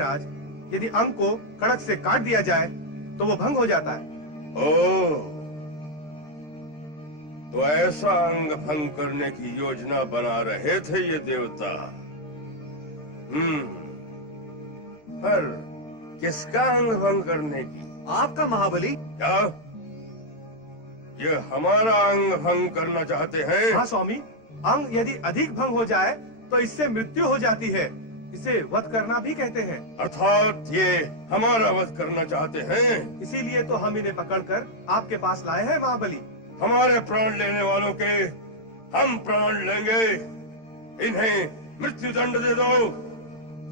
राज, यदि अंग को कड़क से काट दिया जाए तो वो भंग हो जाता है। ओह, तो ऐसा अंग भंग करने की योजना बना रहे थे ये देवता। पर किसका अंग भंग करने की? आपका महाबली। क्या ये हमारा अंग भंग करना चाहते हैं? हाँ स्वामी, अंग यदि अधिक भंग हो जाए तो इससे मृत्यु हो जाती है। इसे वध करना भी कहते हैं। अर्थात ये हमारा वध करना चाहते हैं। इसीलिए तो हम इन्हें पकड़कर आपके पास लाए हैं महाबली। हमारे प्राण लेने वालों के हम प्राण लेंगे। इन्हें मृत्यु दंड दे दो,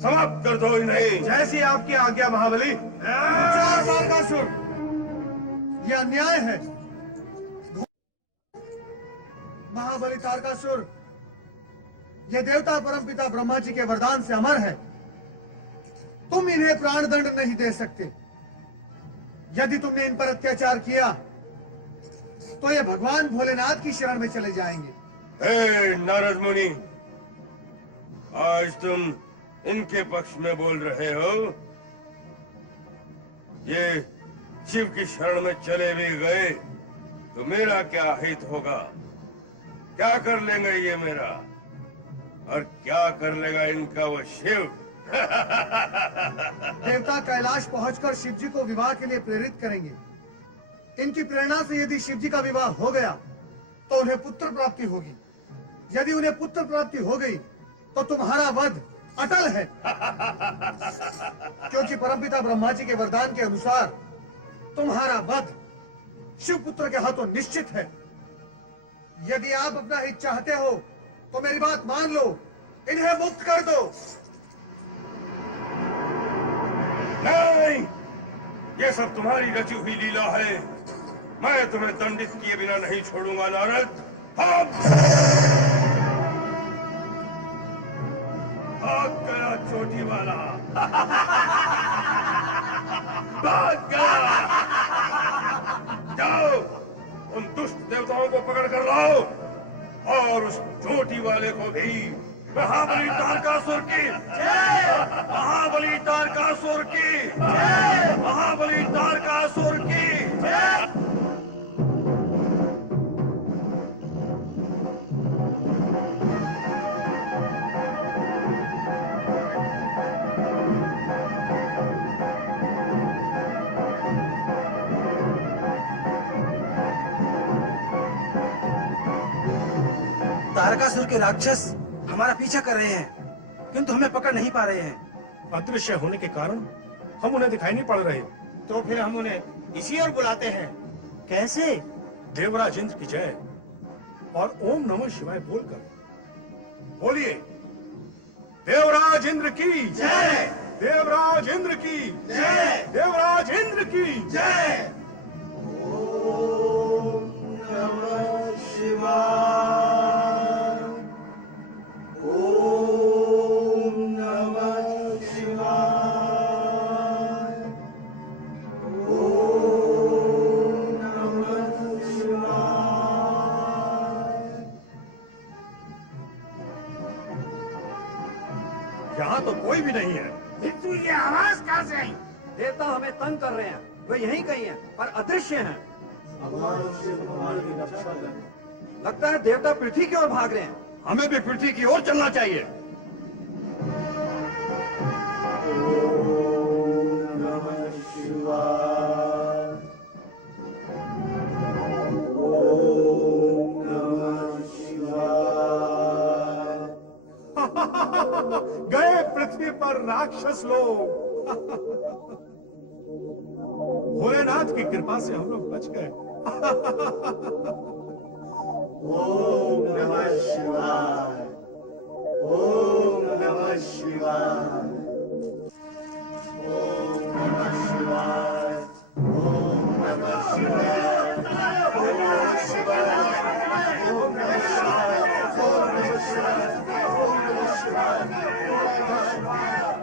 समाप्त कर दो इन्हें। जैसी आपकी आज्ञा महाबली। तारकासुर, ये अन्याय है। महाबली तारकासुर, ये देवता परमपिता ब्रह्मा जी के वरदान से अमर है। तुम इन्हें प्राण दंड नहीं दे सकते। यदि तुमने इन पर अत्याचार किया तो ये भगवान भोलेनाथ की शरण में चले जाएंगे। हे नारद मुनि, आज तुम इनके पक्ष में बोल रहे हो। ये शिव की शरण में चले भी गए तो मेरा क्या हित होगा? क्या कर लेंगे ये मेरा, और क्या कर लेगा इनका वो शिव? देवता कैलाश पहुंचकर शिव जी को विवाह के लिए प्रेरित करेंगे। इनकी प्रेरणा से यदि शिव जी का विवाह हो गया तो उन्हें पुत्र प्राप्ति होगी। यदि उन्हें पुत्र प्राप्ति हो गई तो तुम्हारा वध अटल है। क्योंकि परमपिता ब्रह्मा जी के वरदान के अनुसार तुम्हारा वध शिव पुत्र के हाथों निश्चित है। यदि आप अपना हित चाहते हो तो मेरी बात मान लो, इन्हें मुक्त कर दो। नहीं, ये सब तुम्हारी रची हुई लीला है। मैं तुम्हें दंडित किए बिना नहीं छोड़ूंगा नारद। भाग गया चोटी वाला। भाग गया। जाओ, उन दुष्ट देवताओं को पकड़ कर लाओ और उस चोटी वाले को भी। महाबली तारकासुर की जय! महाबली तारकासुर की जय! महाबली तारकासुर की जय! तारकासुर के राक्षस हमारा पीछा कर रहे हैं, किंतु हमें पकड़ नहीं पा रहे हैं। अदृश्य होने के कारण हम उन्हें दिखाई नहीं पड़ रहे। तो फिर हम उन्हें इसी ओर बुलाते हैं। कैसे? देवराज इंद्र की जय और ओम नमः शिवाय बोलकर बोलिए। देवराज इंद्र की जय! देवराज इंद्र की जय! देवराज इंद्र की जय! ओम नमः शिवाय। ओम नमः शिवाय। ओम नमः शिवाय। यहाँ तो कोई भी नहीं है। किंतु ये आवाज कहाँ से आई? देवता हमें तंग कर रहे हैं, वे यहीं कहीं हैं, पर अदृश्य हैं। लगता है देवता पृथ्वी की ओर भाग रहे हैं। हमें भी पृथ्वी की ओर चलना चाहिए। गए पृथ्वी पर राक्षस लोग। भोलेनाथ की कृपा से हम लोग बच गए। ओम नमः शिवाय। ओम नमः शिवाय। ओम नमः शिवाय। ओम नमः शिवाय। ओम नमः शिवाय। ओम नमः शिवाय। ओम नमः शिवाय। ओम नमः शिवाय।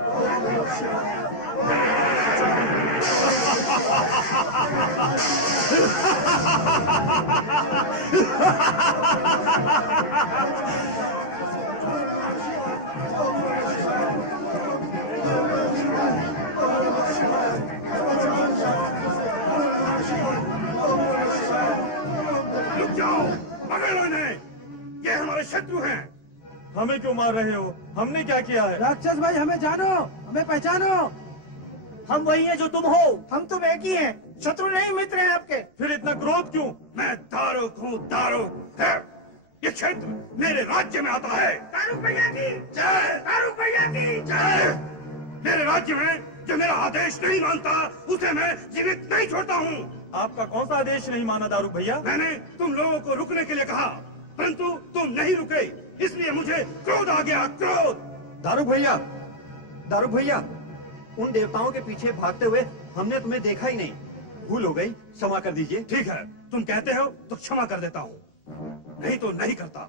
ओम नमः शिवाय। शत्रु हैं। हमें क्यों मार रहे हो? हमने क्या किया है? राक्षस भाई हमें जानो, हमें पहचानो। हम वही हैं जो तुम हो। हम तुम एक ही हैं, शत्रु नहीं मित्र हैं आपके। फिर इतना क्रोध क्यों? मैं दारुक हूँ, दारुक है। ये क्षेत्र मेरे राज्य में आता है। दारुक भैया की जय, दारुक भैया की जय। मेरे राज्य में जो मेरा आदेश नहीं मानता उसे मैं जीवित नहीं छोड़ता हूँ। आपका कौन सा आदेश नहीं माना दारुक भैया? मैंने तुम लोगों को रुकने के लिए कहा, परंतु तुम नहीं रुके, इसलिए मुझे क्रोध आ गया, क्रोध। दारुक भैया, दारुक भैया, उन देवताओं के पीछे भागते हुए हमने तुम्हें देखा ही नहीं। भूल हो गई, क्षमा कर दीजिए। ठीक है, तुम कहते हो तो क्षमा कर देता हूँ, नहीं तो नहीं करता।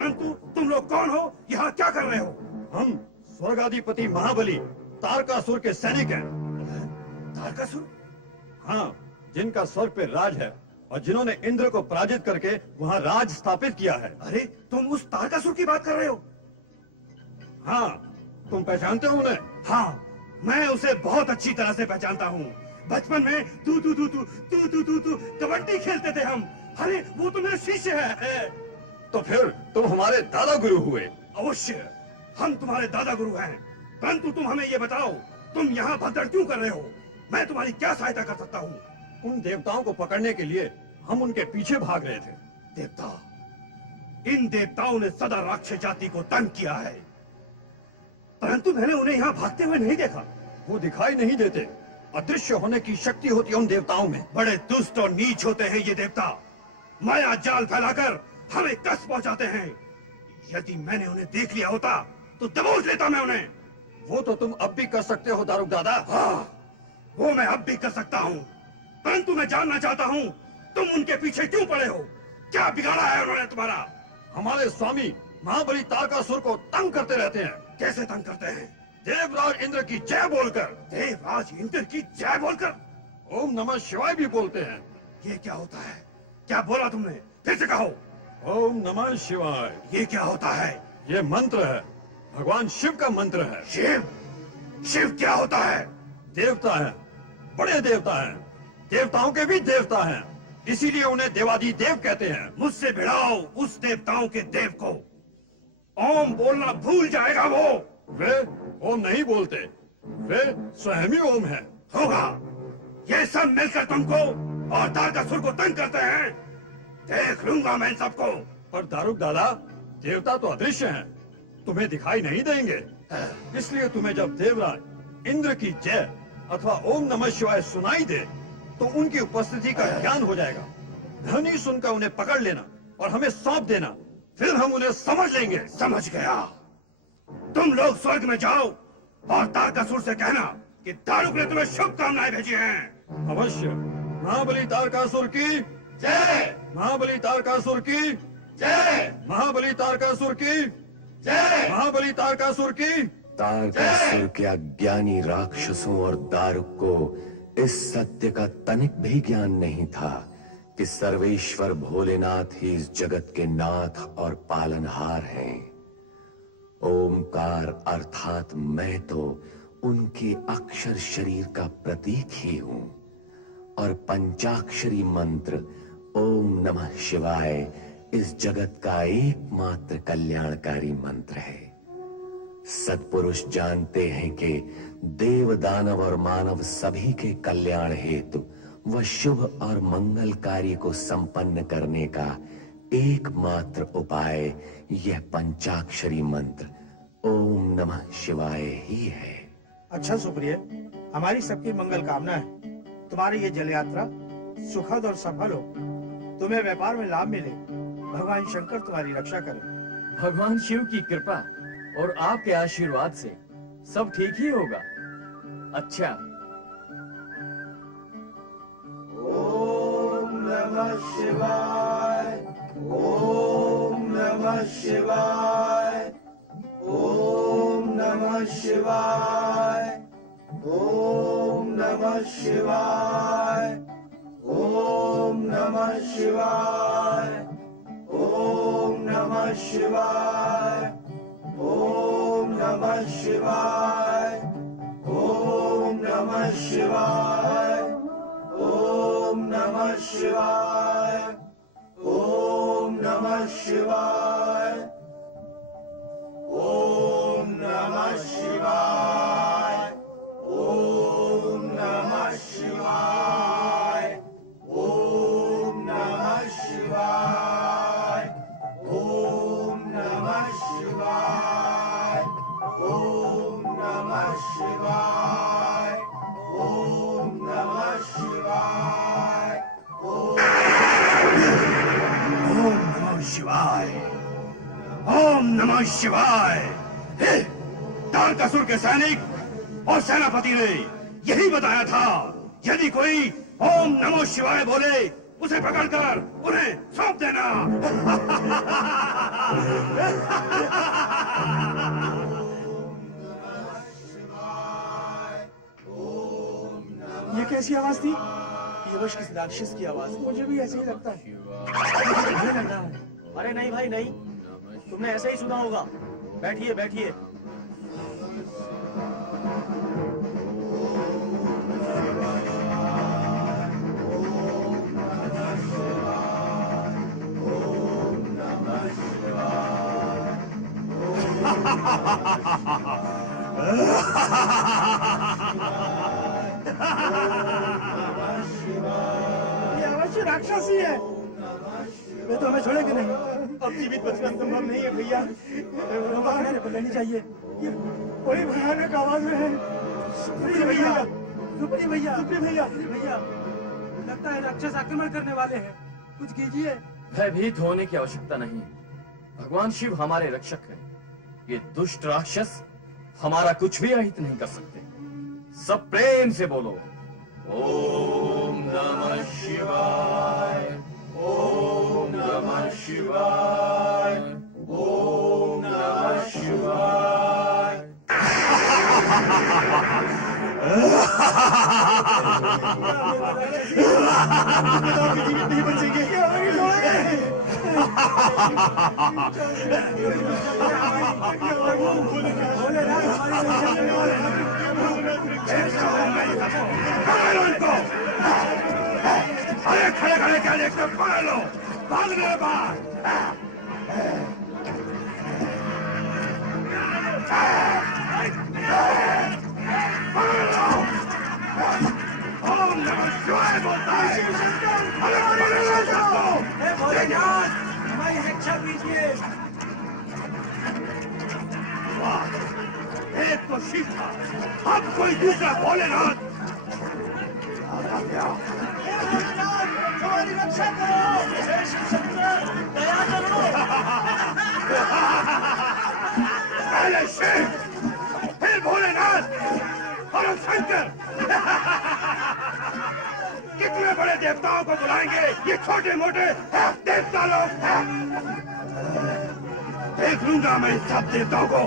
परंतु तुम लोग कौन हो, यहाँ क्या कर रहे हो? हम स्वर्गाधिपति महाबली तारकासुर के सैनिक हैं। तारकासुर? हाँ, जिनका स्वर्ग पे राज है और जिन्होंने इंद्र को पराजित करके वहाँ राज स्थापित किया है। अरे तुम उस तारकासुर की बात कर रहे हो? हाँ, तुम पहचानते हो उन्हें? हाँ, मैं उसे बहुत अच्छी तरह से पहचानता हूँ। बचपन में तू तू तू तू तू तू तू तू कबड्डी खेलते थे हम। अरे वो तो मेरे शिष्य है। तो फिर तुम हमारे दादा गुरु हुए। अवश्य, हम तुम्हारे दादा गुरु हैं, परंतु तुम हमें ये बताओ, तुम यहाँ भगदड़ क्यों कर रहे हो? मैं तुम्हारी क्या सहायता कर सकता हूँ? उन देवताओं को पकड़ने के लिए हम उनके पीछे भाग रहे थे। देवता? इन देवताओं ने सदा राक्षस जाति को तंग किया है, परंतु मैंने उन्हें यहाँ भागते हुए नहीं देखा। वो दिखाई नहीं देते, अदृश्य होने की शक्ति होती है उन देवताओं में। बड़े दुष्ट और नीच होते हैं ये देवता, माया जाल फैलाकर हमें कष्ट पहुंचाते हैं। यदि मैंने उन्हें देख लिया होता तो दबोच लेता मैं उन्हें। वो तो तुम अब भी कर सकते हो दारुक दादा। हाँ, वो मैं अब भी कर सकता हूँ, परंतु मैं जानना चाहता हूँ तुम उनके पीछे क्यों पड़े हो? क्या बिगाड़ा है उन्होंने तुम्हारा? हमारे स्वामी महाबली तारकासुर को तंग करते रहते हैं। कैसे तंग करते हैं? देवराज इंद्र की जय बोलकर। देवराज इंद्र की जय बोलकर? ओम नमः शिवाय भी बोलते हैं। ये क्या होता है? क्या बोला तुमने? फिर से कहो। ओम नमः शिवाय। ये क्या होता है? ये मंत्र है, भगवान शिव का मंत्र है। शिव? शिव क्या होता है? देवता है, बड़े देवता हैं, देवताओं के भी देवता हैं, इसीलिए उन्हें देवादी देव कहते हैं। मुझसे भिड़ाओ उस देवताओं के देव को। ओम बोलना भूल जाएगा वो। वे ओम नहीं बोलते, वे स्वयं ही ओम है। होगा, ये सब मिलकर तुमको और तारकासुर को तंग करते हैं। देख लूंगा मैं इन सबको। पर दारुक दादा, देवता तो अदृश्य हैं, तुम्हें दिखाई नहीं देंगे, इसलिए तुम्हें जब देवराज इंद्र की जय अथवा ओम नमः शिवाय सुनाई दे तो उनकी उपस्थिति का ज्ञान हो जाएगा। ध्वनि सुनकर उन्हें पकड़ लेना और हमें सौंप देना, फिर हम उन्हें समझ लेंगे। समझ गया। तुम लोग स्वर्ग में जाओ और तारकासुर से कहना कि दारुक ने तुम्हें शुभकामनाएं भेजी हैं। अवश्य। महाबली तारकासुर की जय, महाबली तारकासुर की जय, महाबली तारकासुर की जय, महाबली तारकासुर की। तारकासुर के अज्ञानी राक्षसों और दारुक को इस सत्य का तनिक भी ज्ञान नहीं था कि सर्वेश्वर भोलेनाथ ही इस जगत के नाथ और पालनहार हैं। ओमकार अर्थात मैं तो उनके अक्षर शरीर का प्रतीक ही हूं और पंचाक्षरी मंत्र ओम नमः शिवाय इस जगत का एकमात्र कल्याणकारी मंत्र है। सत्पुरुष जानते हैं कि देव दानव और मानव सभी के कल्याण हेतु व शुभ और मंगल कार्य को संपन्न करने का एकमात्र उपाय यह पंचाक्षरी मंत्र ओम नमः शिवाय ही है। अच्छा सुप्रिय, हमारी सबकी मंगल कामना है तुम्हारी ये जल यात्रा सुखद और सफल हो, तुम्हें व्यापार में लाभ मिले, भगवान शंकर तुम्हारी रक्षा करे। भगवान शिव की कृपा और आपके आशीर्वाद से सब ठीक ही होगा। अच्छा, ओम नमः शिवाय, ओम नमः शिवाय, ओम नमः शिवाय, ओम नमः शिवाय, ओम नमः शिवाय, ओम नमः शिवाय, ओम नमः शिवाय, ओम नमः शिवाय, ओम नमः शिवाय, ओम नमः शिवाय, नमः शिवाय। तारकासुर के सैनिक और सेनापति ने यही बताया था, यदि कोई ओम नमः शिवाय बोले उसे पकड़कर उन्हें सौंप देना। ये कैसी आवाज थी? ये बस किसी राक्षस की आवाज। मुझे भी ऐसे ही लगता है। मुझे लग रहा है। अरे नहीं भाई नहीं, तुमने ऐसे ही सुना होगा। बैठिए बैठिए। ये अवश्य राक्षसी है। वे तो हमें छोड़ेंगे नहीं। अब जीवित बचना संभव नहीं है भैया। हमें पकड़नी चाहिए। ये बड़ी भयानक आवाज में है। सुप्री भैया, सुप्री भैया, सुप्री भैया, भैया, लगता है राक्षस आक्रमण करने वाले हैं। कुछ कीजिए। भयभीत होने की आवश्यकता नहीं। भगवान शिव हमारे रक्षक हैं। ये दुष्ट राक्षस हमारा कुछ भी अहित नहीं कर सकते। सब प्रेम से बोलो, ओम नमः शिवाय, ओम नमः शिवाय, ओम नमः शिवाय। जीवित नहीं बचेंगे। पकड़ो इनको। अरे खड़े खड़े क्या देखते हो? पकड़ लो, भाग मेरे बाहर। पकड़ लो। ओम नमः शिवाय बोलता है। अरे पकड़ लो सबको। भोलेनाथ, हमारी रक्षा कीजिए। एक तो शिव था, अब कोई दूसरा भोलेनाथ। हमारी रक्षा करो। हे शिव शंकर, दया करो। पहले शिव, फिर भोलेनाथ और अब शंकर। कितने बड़े देवताओं को बुलाएंगे ये छोटे मोटे देवता लोग? देख लूंगा मैं इन सब देवताओं को।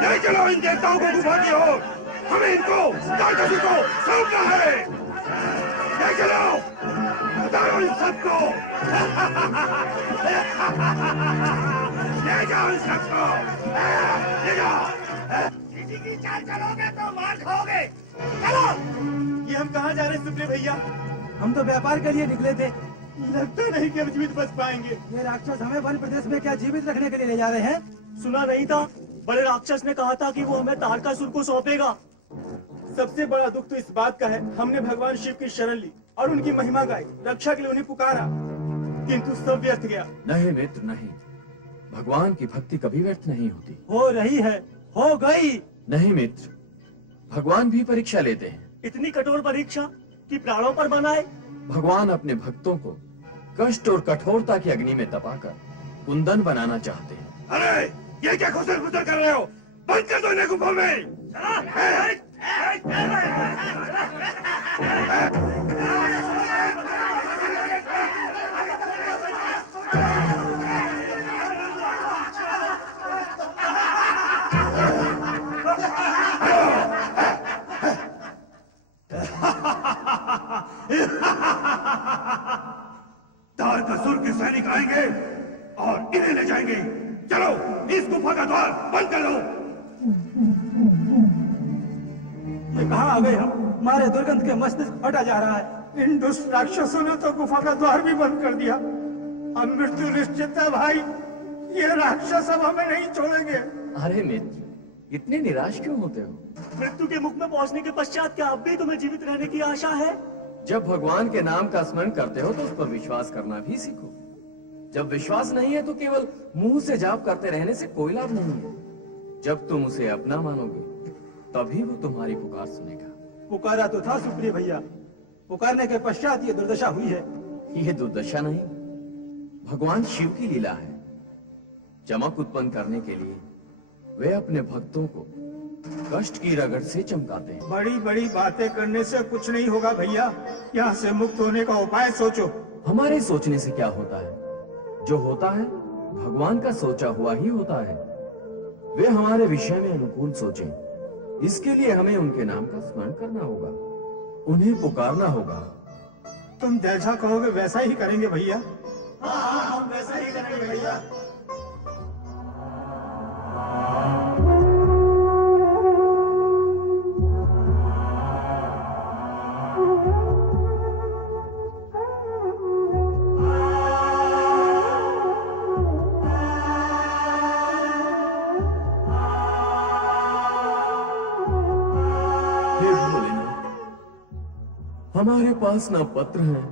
ले चलो इन देवताओं को गुफा की ओर। हमें इनको तारकासुर को सौंपना है। ले चलो, उतारो इन सबको। ले जाओ इन सबको, ले जाओ। किसी की चाल चलोगे तो मार खाओगे। चलो। ये हम कहाँ जा रहे हैं सुप्री भैया? हम तो व्यापार के लिए निकले थे। लगता नहीं कि हम जीवित बच पाएंगे। ये राक्षस हमें वन प्रदेश में क्या जीवित रखने के लिए ले जा रहे हैं? सुना नहीं था? बड़े राक्षस ने कहा था कि वो हमें तारकासुर को सौंपेगा। सबसे बड़ा दुख तो इस बात का है, हमने भगवान शिव की शरण ली और उनकी महिमा गाई, रक्षा के लिए उन्हें पुकारा, किंतु सब व्यर्थ गया। नहीं मित्र नहीं, भगवान की भक्ति कभी व्यर्थ नहीं होती। हो रही है, हो गई। नहीं मित्र, भगवान भी परीक्षा लेते हैं। इतनी कठोर परीक्षा कि प्राणों पर बनाए। भगवान अपने भक्तों को कष्ट और कठोरता की अग्नि में तपाकर कुंदन बनाना चाहते हैं। अरे ये क्या खुसर खुसर कर रहे हो? बंद कर दो इन्हें गुफा में। तारकासुर के सैनिक आएंगे और इन्हें ले जाएंगे। चलो इस गुफा का द्वार बंद कर लो। ये कहाँ आ गए हम? हमारे दुर्गंध के मस्तिष्क फटा जा रहा है। इन दुष्ट राक्षसों ने तो गुफा का द्वार भी बंद कर दिया। अब मृत्यु निश्चित है भाई। ये राक्षस अब हमें नहीं छोड़ेंगे। अरे मित्र, इतने निराश क्यों होते हो? मृत्यु के मुख में पहुंचने के पश्चात क्या अब भी तुम्हें जीवित रहने की आशा है? जब भगवान के नाम का स्मरण करते हो तो उस पर विश्वास करना भी सीखो। जब विश्वास नहीं है तो केवल मुंह से जाप करते रहने से कोई लाभ नहीं है। जब तुम उसे अपना मानोगे तभी वो तुम्हारी पुकार सुनेगा। पुकारा तो था सुप्रिय भैया, पुकारने के पश्चात ये दुर्दशा हुई है। ये दुर्दशा नहीं, भगवान शिव की लीला है। चमक उत्पन्न करने के लिए वे अपने भक्तों को कष्ट की रगड़ से चमकाते हैं। बड़ी बड़ी बातें करने से कुछ नहीं होगा भैया, यहाँ से मुक्त होने का उपाय सोचो। हमारे सोचने से क्या होता है? जो होता है भगवान का सोचा हुआ ही होता है। वे हमारे विषय में अनुकूल सोचें, इसके लिए हमें उनके नाम का स्मरण करना होगा, उन्हें पुकारना होगा। तुम जैसा कहोगे वैसा ही करेंगे भैया। हम वैसा ही करेंगे भैया। हे भोलेनाथ, हमारे पास न पत्र है,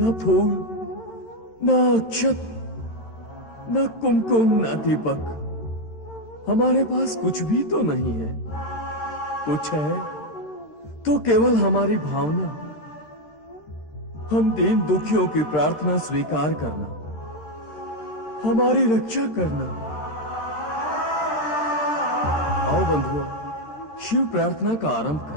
न फूल, न अक्षत, न कुमकुम, न दीपक। हमारे पास कुछ भी तो नहीं है। कुछ है तो केवल हमारी भावना। हम दीन दुखियों की प्रार्थना स्वीकार करना, हमारी रक्षा करना। आओ बंधुओं, शिव प्रार्थना का आरंभ करें।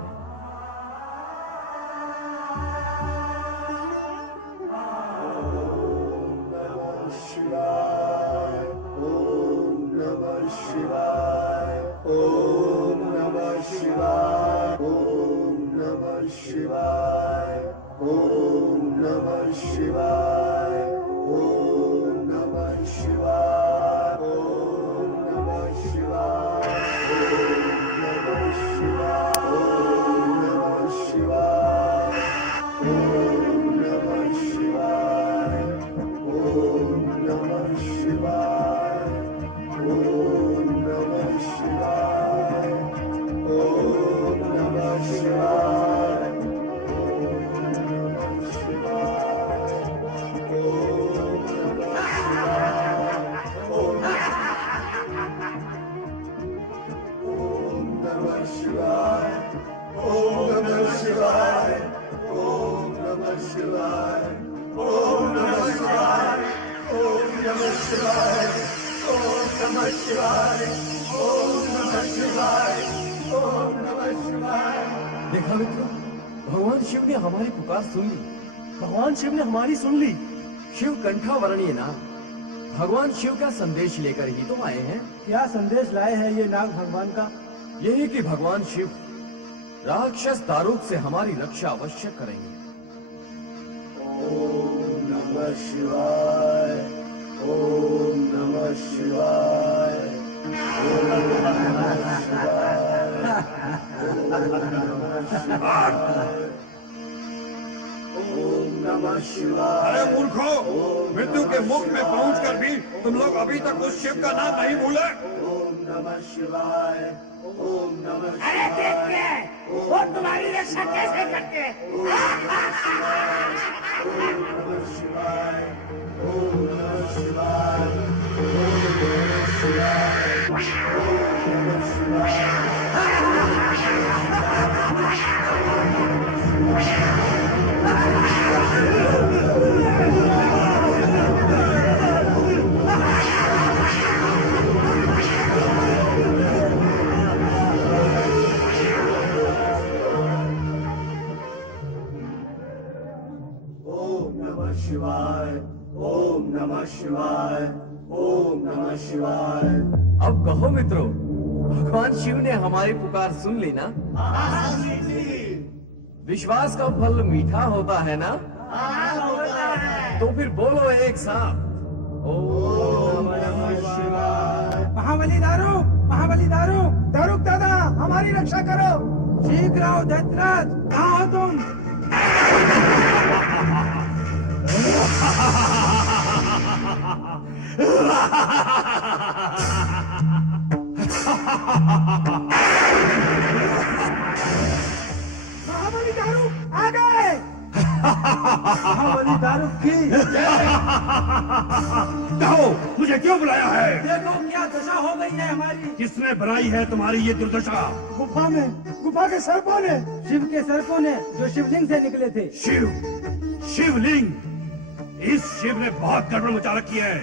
देखा मित्रों, भगवान शिव ने हमारी पुकार सुन ली। भगवान शिव ने हमारी सुन ली। शिव कंठा वर्णीय नाग भगवान शिव का संदेश लेकर ही तो आए हैं। क्या संदेश लाए हैं ये नाग भगवान का? यही कि भगवान शिव राक्षस दारूक से हमारी रक्षा अवश्य करेंगे। ओम नमः शिवाय, ओम नमः शिवाय, ओम नमः शिवाय, ओम नमः शिवाय। अरे मूर्खों, मृत्यु के मुख में पहुंचकर भी तुम लोग अभी तक उस शिव का नाम नहीं भूले। ओम नमः शिवाय, ओम नमः शिवाय। अरे देखिए, वो तुम्हारी रक्षा कैसे करते हैं। ओम नमः शिवाय, ओम नमः शिवाय, ओम नमः शिवाय, ओम नमः शिवाय। ओम नमः शिवाय, ओम नमः शिवाय, ओम नमः शिवाय। अब कहो मित्रों, भगवान शिव ने हमारी पुकार सुन ली ना? विश्वास का फल मीठा होता है ना? तो फिर बोलो एक साथ, ओम नमः शिवाय। महाबली दारुक, महाबली दारुक, दारुक दादा हमारी रक्षा करो। शीघ्र आओ दैत्यराज, कहाँ हो तुम? महाबली दारुक आ गए। महाबली दारुक की कहो, मुझे क्यों बुलाया है? देखो क्या दशा हो गई है हमारी। किसने बनाई है तुम्हारी ये दुर्दशा? गुफा में, गुफा के सर्पों ने, शिव के सर्पों ने, जो शिवलिंग से निकले थे। शिव, शिवलिंग, इस शिव ने बहुत गड़बड़ मचा रखी है।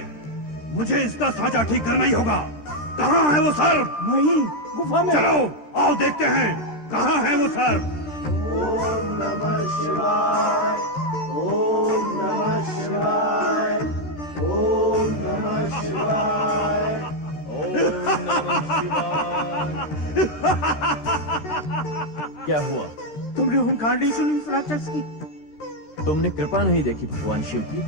मुझे इसका साजा ठीक करना ही होगा। कहाँ है वो सर? वहीं गुफा में। चलो आओ देखते हैं कहाँ है वो सर। ओम नमः शिवाय, ओम नमः शिवाय, ओम नमः शिवाय। क्या हुआ? तुमने हुंकार नहीं सुनी उस राक्षस की? तुमने कृपा नहीं देखी भगवान शिव की?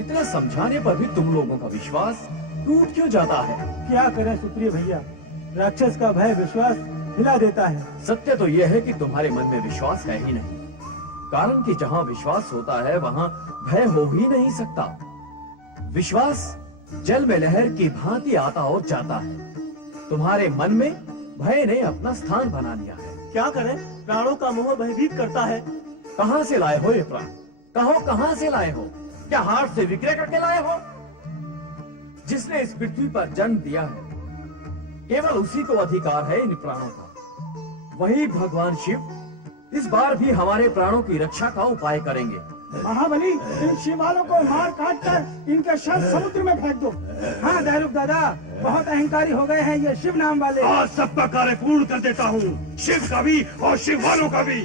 इतना समझाने पर भी तुम लोगों का विश्वास टूट क्यों जाता है? क्या करें सुप्रिय भैया, राक्षस का भय विश्वास हिला देता है। सत्य तो यह है कि तुम्हारे मन में विश्वास है ही नहीं, कारण कि जहाँ विश्वास होता है वहाँ भय हो ही नहीं सकता। विश्वास जल में लहर की भांति आता और जाता है। तुम्हारे मन में भय ने अपना स्थान बना लिया है। क्या करें, प्राणों का मोह भयभीत करता है। कहाँ से लाए हो ये प्राण? कहो कहाँ से लाए हो? क्या हाथ से विक्रय करके लाए हो? जिसने इस पृथ्वी पर जन्म दिया है केवल उसी को अधिकार है इन प्राणों का। वही भगवान शिव इस बार भी हमारे प्राणों की रक्षा का उपाय करेंगे। महाबली, इन शिवालों को मार काट कर इनके शव समुद्र में फेंक दो। हाँ दारुक दादा, बहुत अहंकारी हो गए हैं ये शिव नाम वाले। आज सबका कार्य पूर्ण कर देता हूँ, शिव का भी और शिव वालों का भी।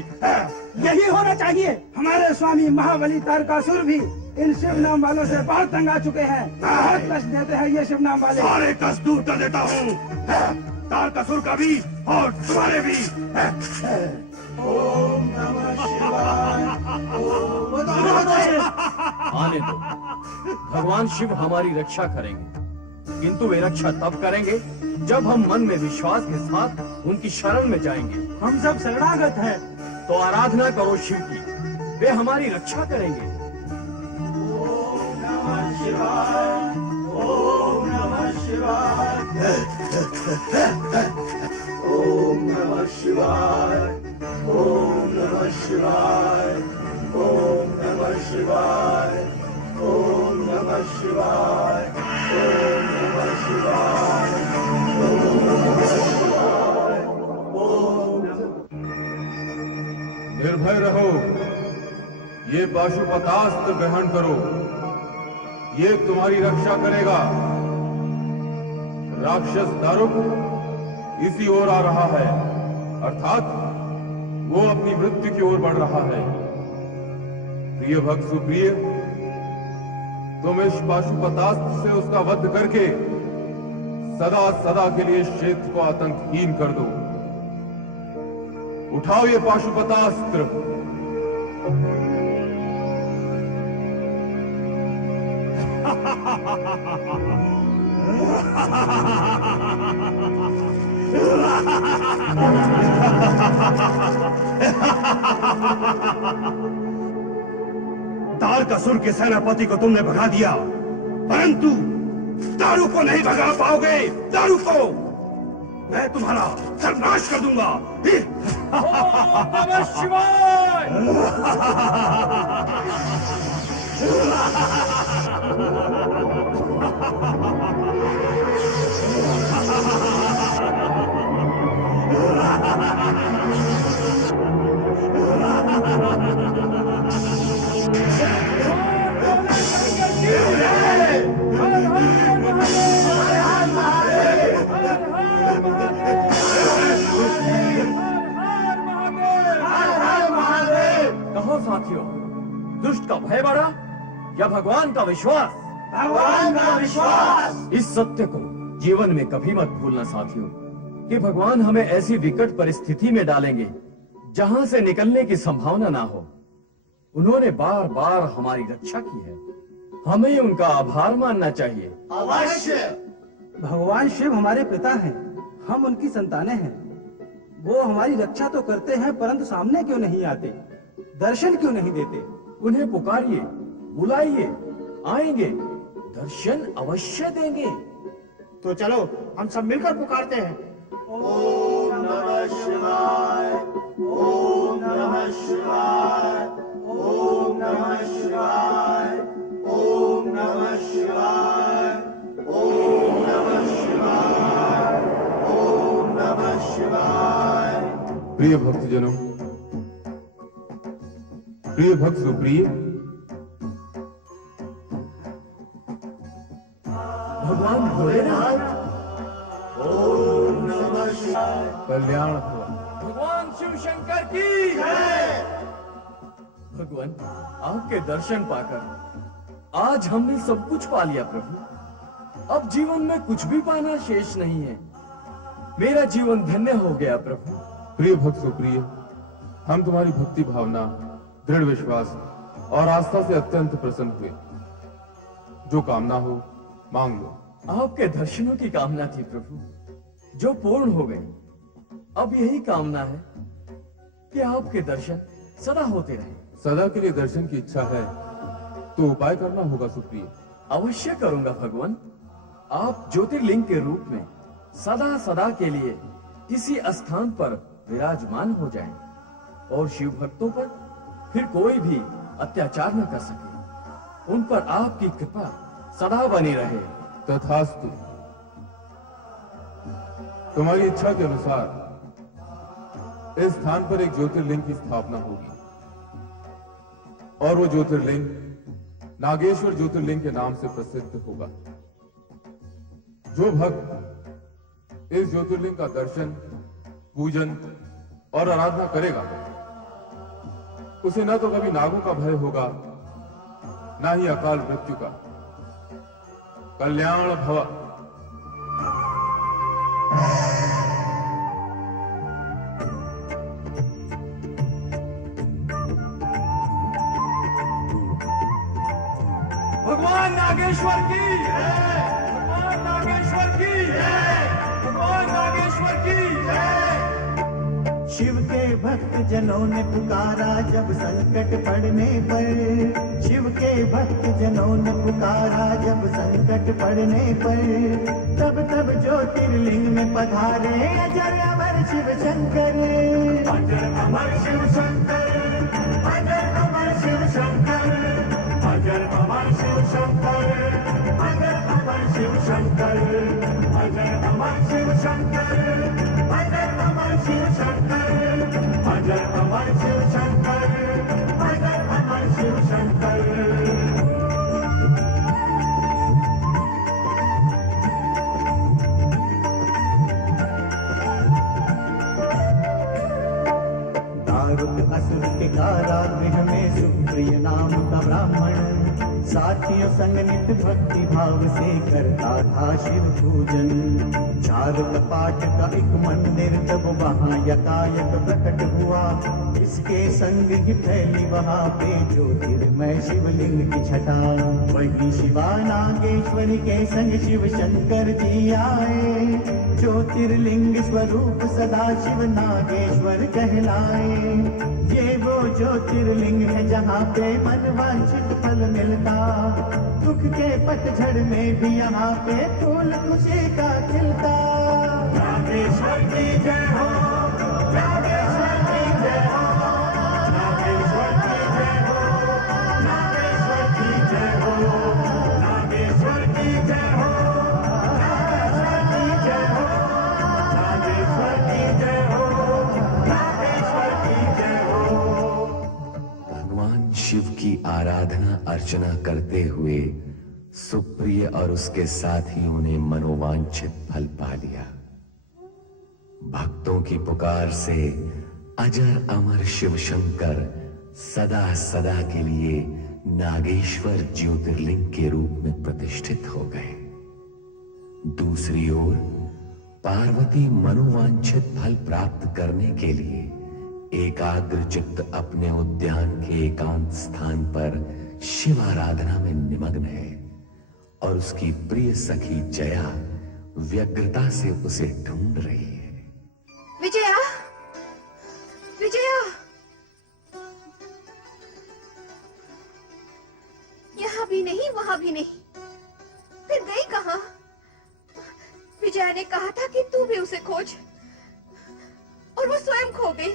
यही होना चाहिए। हमारे स्वामी महाबली तारकासुर भी इन शिव नाम वालों से बहुत तंग आ चुके हैं। बहुत कष्ट देते हैं ये शिव नाम वाले। सारे कष्ट दूर कर देता हूँ, तारकासुर का भी और तुम्हारे भी। ओम नमः शिवाय, आने दो, भगवान शिव हमारी रक्षा करेंगे, किंतु वे रक्षा तब करेंगे जब हम मन में विश्वास के साथ उनकी शरण में जाएंगे। हम सब शरणागत हैं। तो आराधना करो शिव की, वे हमारी रक्षा करेंगे। ओम नमः शिवाय, ओम नमः शिवाय, ओम नमः शिवाय, ओम नमः शिवाय, ओम नमः शिवाय, ओम नमः शिवाय, ओम नमः शिवाय, ओम नमः शिवाय, ओम निर्भय रहो, ये पाशुपतास्त्र ग्रहण करो, ये तुम्हारी रक्षा करेगा। राक्षस दारुक इसी ओर आ रहा है, अर्थात वो अपनी मृत्यु की ओर बढ़ रहा है। प्रिय भक्त सुप्रिय, तुम इस पाशुपतास्त्र से उसका वध करके सदा सदा के लिए इस क्षेत्र को आतंकहीन कर दो। उठाओ ये पाशुपतास्त्र। तारकासुर के सेनापति को तुमने भगा दिया, परंतु दारू को नहीं भगा पाओगे। दारू को मैं तुम्हारा सर्वनाश कर दूंगा। ओम नमः शिवाय। कहो साथियों, दुष्ट का भय बढ़ा या भगवान का विश्वास? भगवान का विश्वास। इस सत्य को जीवन में कभी मत भूलना साथियों, कि भगवान हमें ऐसी विकट परिस्थिति में डालेंगे जहां से निकलने की संभावना ना हो। उन्होंने बार बार हमारी रक्षा की है, हमें उनका आभार मानना चाहिए। अवश्य। भगवान शिव हमारे पिता हैं, हम उनकी संतानें हैं। वो हमारी रक्षा तो करते हैं, परंतु सामने क्यों नहीं आते, दर्शन क्यों नहीं देते? उन्हें पुकारिए, बुलाइए, आएंगे, दर्शन अवश्य देंगे। तो चलो हम सब मिलकर पुकारते हैं। ओम नमः शिवाय, ओम नमः शिवाय, ओम नमः शिवाय, ओम नमः शिवाय, ओम नमः शिवाय, ओम नमः शिवाय। प्रिय भक्तजनों, प्रिय भक्त सुप्रिय, कल्याण हुआ। भगवान शिव शंकर की जय। भगवान आपके दर्शन पाकर आज हमने सब कुछ पा लिया प्रभु। अब जीवन में कुछ भी पाना शेष नहीं है। मेरा जीवन धन्य हो गया प्रभु। प्रिय भक्त सुप्रिय, हम तुम्हारी भक्ति भावना, दृढ़ विश्वास और आस्था से अत्यंत प्रसन्न हुए। जो कामना हो मांग लो। आपके दर्शनों की कामना थी प्रभु, जो पूर्ण हो गई। अब यही कामना है कि आपके दर्शन सदा होते रहे। सदा के लिए दर्शन की इच्छा है तो उपाय करना होगा सुप्रिय। अवश्य करूंगा भगवान। आप ज्योतिर्लिंग के रूप में सदा सदा के लिए इसी स्थान पर विराजमान हो जाएं और शिव भक्तों पर फिर कोई भी अत्याचार न कर सके। उन पर आपकी कृपा सदा बनी रहे। तथास्तु। तुम्हारी इच्छा के अनुसार इस स्थान पर एक ज्योतिर्लिंग की स्थापना होगी और वो ज्योतिर्लिंग नागेश्वर ज्योतिर्लिंग के नाम से प्रसिद्ध होगा। जो भक्त इस ज्योतिर्लिंग का दर्शन, पूजन और आराधना करेगा उसे न तो कभी नागों का भय होगा, ना ही अकाल मृत्यु का। कल्याण भव। भगवान नागेश्वर की जय। भगवान नागेश्वर की जय। भगवान नागेश्वर की जय। शिव के भक्त जनों ने पुकारा जब संकट पड़ने पर। शिव के भक्त जनों ने पुकारा जब संकट पड़ने पर। तब तब ज्योतिर्लिंग में पधारे अजर अमर शिव शंकर। अजर अमर शिव शंकर। अजर अमर शिव शंकर। अजर अमर शिव शंकर। अजर अमर शिव शंकर। अजर अमर शिव शंकर। अजर अमर शिव शंकर। अजर अमर शिव शंकर। अजर अमर शिव शंकर। दारुक असुर के कारागृह में सुप्रिय नाम का ब्राह्मण साथियों संग नित भक्ति भाव से करता था शिव पूजन। चारुक पाठ का एक मंदिर तब वहाँ यकायक प्रकट हुआ। इसके संग ही फैली वहाँ पे ज्योतिर्मय शिवलिंग की छटा। वही शिवा नागेश्वरी के संग शिव शंकर जी आए। ज्योतिर्लिंग स्वरूप सदा शिव नागेश्वर कहलाए। ये वो ज्योतिर्लिंग है जहाँ पे मनवांछित फल मिलता। दुख के पतझड़ में भी यहाँ पे फूल खुशी का खिलता। नागेश्वर की जय हो। नागेश्वर की जय हो। नागेश्वर की जय हो। नागेश्वर की जय हो। नागेश्वर की जय हो। नागेश्वर की जय हो। नागेश्वर की जय हो। नागेश्वर की जय हो। भगवान शिव की आराधना अर्चना करते हुए सुप्रिय और उसके साथियों ने मनोवांछित फल पा लिया। भक्तों की पुकार से अजर अमर शिव शंकर सदा सदा के लिए नागेश्वर ज्योतिर्लिंग के रूप में प्रतिष्ठित हो गए। दूसरी ओर पार्वती मनोवांछित फल प्राप्त करने के लिए एकाग्र चित्त अपने उद्यान के एकांत स्थान पर शिव आराधना में निमग्न है और उसकी प्रिय सखी जया व्यग्रता से उसे ढूंढ रही है। विजया, विजया, यहाँ भी नहीं, वहाँ भी नहीं, फिर गई कहाँ? विजया ने कहा था कि तू भी उसे खोज, और वो स्वयं खो गई।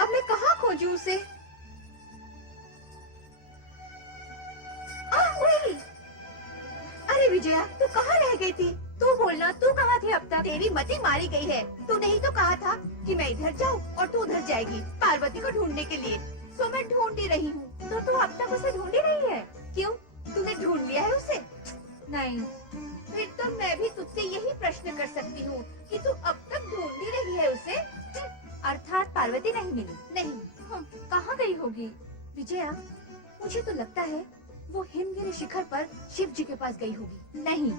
अब मैं कहाँ खोजूं उसे? वही। अरे विजया, तू कहाँ रह गई थी? तू बोलना, तू कहाँ थी अब तक? तेरी मति मारी गई है। तू नहीं तो कहा था कि मैं इधर जाऊँ और तू उधर जाएगी पार्वती को ढूंढने के लिए। तो मैं ढूंढती रही हूँ। तो तू अब तक उसे ढूंढी रही है? क्यों, तूने ढूंढ लिया है उसे? नहीं, फिर तो मैं भी तुझसे यही प्रश्न कर सकती हूँ कि तू अब तक ढूंढ पार्वती नहीं मिली। नहीं, कहाँ गई होगी? विजया, मुझे तो लगता है वो हिमगिरी शिखर पर शिव जी के पास गई होगी। नहीं,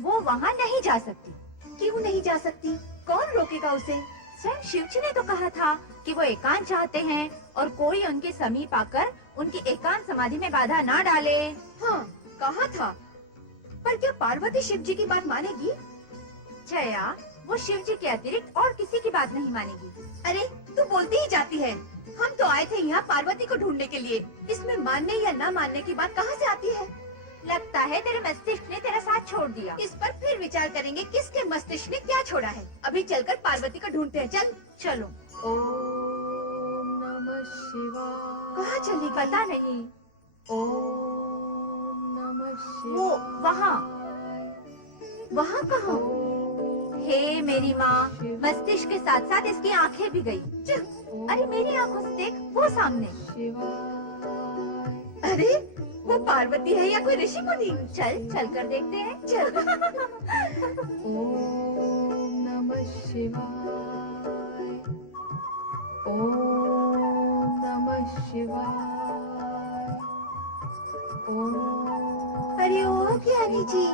वो वहाँ नहीं जा सकती। क्यों नहीं जा सकती? कौन रोकेगा उसे? स्वयं शिव जी ने तो कहा था कि वो एकांत चाहते हैं और कोई उनके समीप आकर उनकी एकांत समाधि में बाधा ना डाले। हाँ, कहा था। पर क्या पार्वती शिव जी की बात मानेगी? जया, वो शिव जी के अतिरिक्त और किसी की बात नहीं मानेगी। अरे, तू बोलती ही जाती है। हम तो आए थे यहाँ पार्वती को ढूंढने के लिए। इसमें मानने या न मानने की बात कहाँ से आती है? लगता है तेरे मस्तिष्क ने तेरा साथ छोड़ दिया। इस पर फिर विचार करेंगे किसके मस्तिष्क ने क्या छोड़ा है। अभी चलकर पार्वती को ढूंढते हैं। चल, चलो। ओम नमः शिवाय। कहाँ चली? पता नहीं। ओम नमः शिवाय। वो वहाँ। वहाँ कहाँ? हे मेरी माँ, मस्तिष्क के साथ साथ इसकी आंखें भी गई। चल, अरे मेरी आंखों से देख, वो सामने। अरे, वो पार्वती है या कोई ऋषि मुनि? चल कर देखते हैं। चल। ओम नमः शिवाय। ओम नमः शिवाय। ओम। अरे ओ ज्ञानी जी,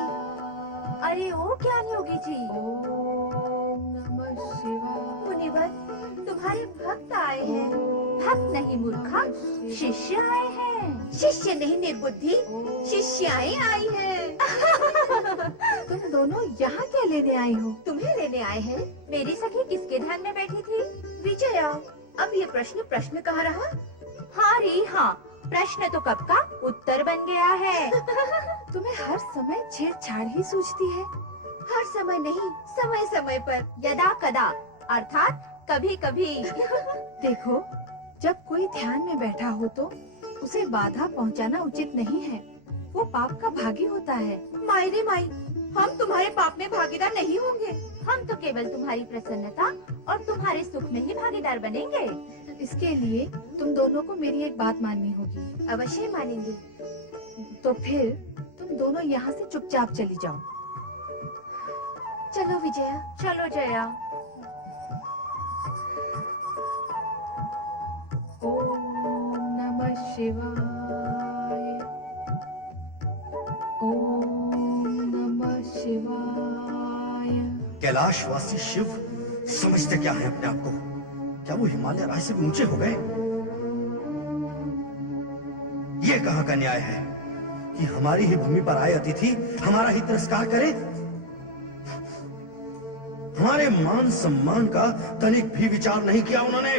अरे ओ ज्ञानी योगी जी। ओम नमः शिवाय। मुनिवर, तुम्हारे भक्त आए हैं। भक्त नहीं मूर्खा, शिष्य आए हैं। शिष्य नहीं निर्बुद्धि, शिष्याएं आई हैं। तुम दोनों यहाँ क्या लेने आई हो? तुम्हें लेने आए हैं। मेरी सखी किसके ध्यान में बैठी थी? विजया। अब ये प्रश्न कहाँ रहा? हाँ री हाँ, प्रश्न तो कब का उत्तर बन गया है। तुम्हें हर समय छेड़छाड़ ही सूझती है। हर समय नहीं, समय समय पर, यदा कदा, अर्थात कभी कभी। देखो, जब कोई ध्यान में बैठा हो तो उसे बाधा पहुंचाना उचित नहीं है। वो पाप का भागी होता है। माई रे माई, हम तुम्हारे पाप में भागीदार नहीं होंगे। हम तो केवल तुम्हारी प्रसन्नता और तुम्हारे सुख में ही भागीदार बनेंगे। इसके लिए तुम दोनों को मेरी एक बात माननी होगी। अवश्य मानेंगे। तो फिर तुम दोनों यहाँ से चुपचाप चली जाओ। चलो विजया। चलो जया। ओम नमः शिवाय। ओम नमः शिवाय। कैलाशवासी शिव समझते क्या है अपने आप को? क्या वो हिमालय राय से भी ऊंचे हो गए? ये कहाँ का न्याय है कि हमारी ही भूमि पर आए अतिथि हमारा ही तिरस्कार करे? हमारे मान सम्मान का तनिक भी विचार नहीं किया उन्होंने।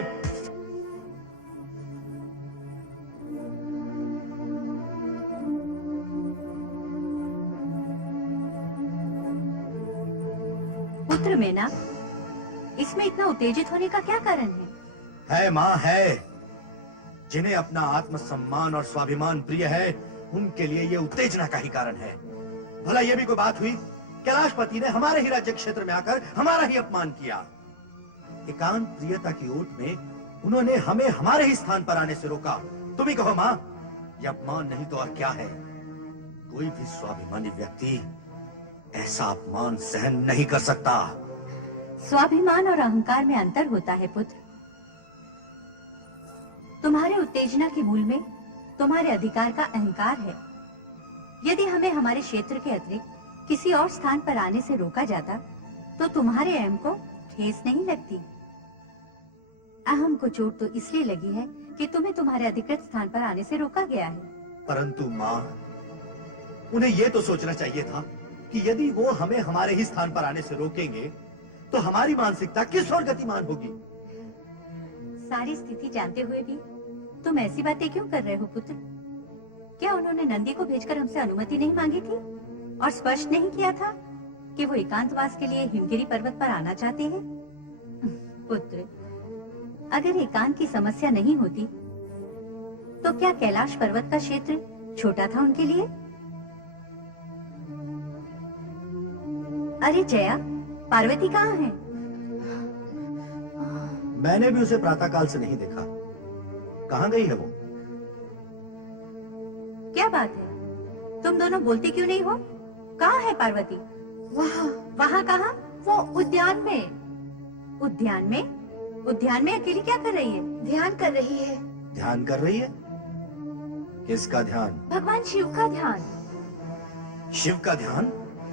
पुत्र मेना, इसमें इतना उत्तेजित होने का क्या कारण है? माँ है। जिन्हें अपना आत्मसम्मान और स्वाभिमान प्रिय है, उनके लिए ये उत्तेजना का ही कारण है। भला ये भी कोई बात हुई? कैलाशपति ने हमारे ही राज्य क्षेत्र में आकर हमारा ही अपमान किया। एकांत प्रियता की ओट में उन्होंने हमें हमारे ही स्थान पर आने से रोका। तुम ही कहो माँ, ये अपमान नहीं तो और क्या है? कोई भी स्वाभिमानी व्यक्ति ऐसा अपमान सहन नहीं कर सकता। स्वाभिमान और अहंकार में अंतर होता है पुत्र। तुम्हारे उत्तेजना के मूल में तुम्हारे अधिकार का अहंकार है। यदि हमें हमारे क्षेत्र के अतिरिक्त किसी और स्थान पर आने से रोका जाता तो तुम्हारे अहम को ठेस नहीं लगती। अहम को चोट तो इसलिए लगी है कि तुम्हें तुम्हारे अधिकृत स्थान पर आने से रोका गया है। परंतु माँ, उन्हें यह तो सोचना चाहिए था कि यदि वो हमें हमारे ही स्थान पर आने से रोकेंगे तो हमारी मानसिकता किस ओर गतिमान होगी। सारी स्थिति जानते हुए भी तुम ऐसी बातें क्यों कर रहे हो पुत्र? क्या उन्होंने नंदी को भेजकर हमसे अनुमति नहीं मांगी थी और स्पष्ट नहीं किया था कि वो एकांतवास के लिए हिमगिरी पर्वत पर आना चाहते हैं? पुत्र, अगर एकांत की समस्या नहीं होती तो क्या कैलाश पर्वत का क्षेत्र छोटा था उनके लिए? अरे जया, पार्वती कहाँ है? मैंने भी उसे प्रातःकाल से नहीं देखा। कहाँ गई है वो? क्या बात है, तुम दोनों बोलते क्यों नहीं हो? कहाँ है पार्वती? वहाँ। वहाँ कहाँ? वो उद्यान में। उद्यान में? वो ध्यान में अकेली क्या कर रही है? ध्यान कर रही है। ध्यान कर रही है? किसका ध्यान? भगवान शिव का ध्यान। शिव का ध्यान?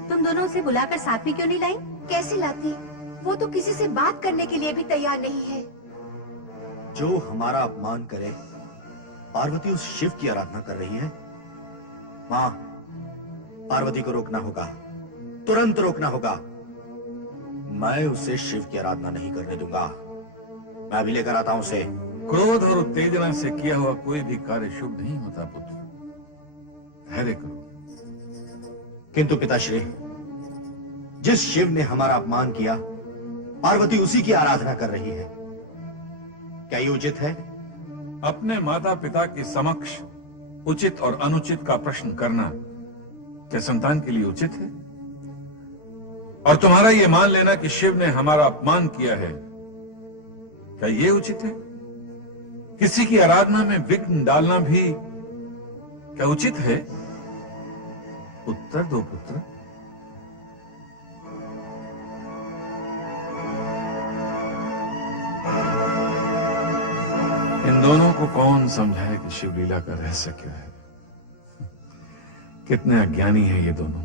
तुम दोनों उसे बुलाकर साथ में क्यों नहीं लाई? कैसे लाती? वो तो किसी से बात करने के लिए भी तैयार नहीं है। जो हमारा अपमान करे, पार्वती उस शिव की आराधना कर रही है। माँ, पार्वती को रोकना होगा, तुरंत रोकना होगा। मैं उसे शिव की आराधना नहीं करने दूंगा। मैं अभी लेकर आता हूं उसे। क्रोध और उत्तेजना से किया हुआ कोई भी कार्य शुभ नहीं होता पुत्र, धैर्य करो। किंतु पिताश्री, जिस शिव ने हमारा अपमान किया, पार्वती उसी की आराधना कर रही है। क्या ये उचित है? अपने माता पिता के समक्ष उचित और अनुचित का प्रश्न करना क्या संतान के लिए उचित है? और तुम्हारा ये मान लेना कि शिव ने हमारा अपमान किया है, क्या ये उचित है? किसी की आराधना में विघ्न डालना भी क्या उचित है? उत्तर दो पुत्र। इन दोनों को कौन समझाए कि शिव लीला का रहस्य क्या है? कितने अज्ञानी हैं ये दोनों।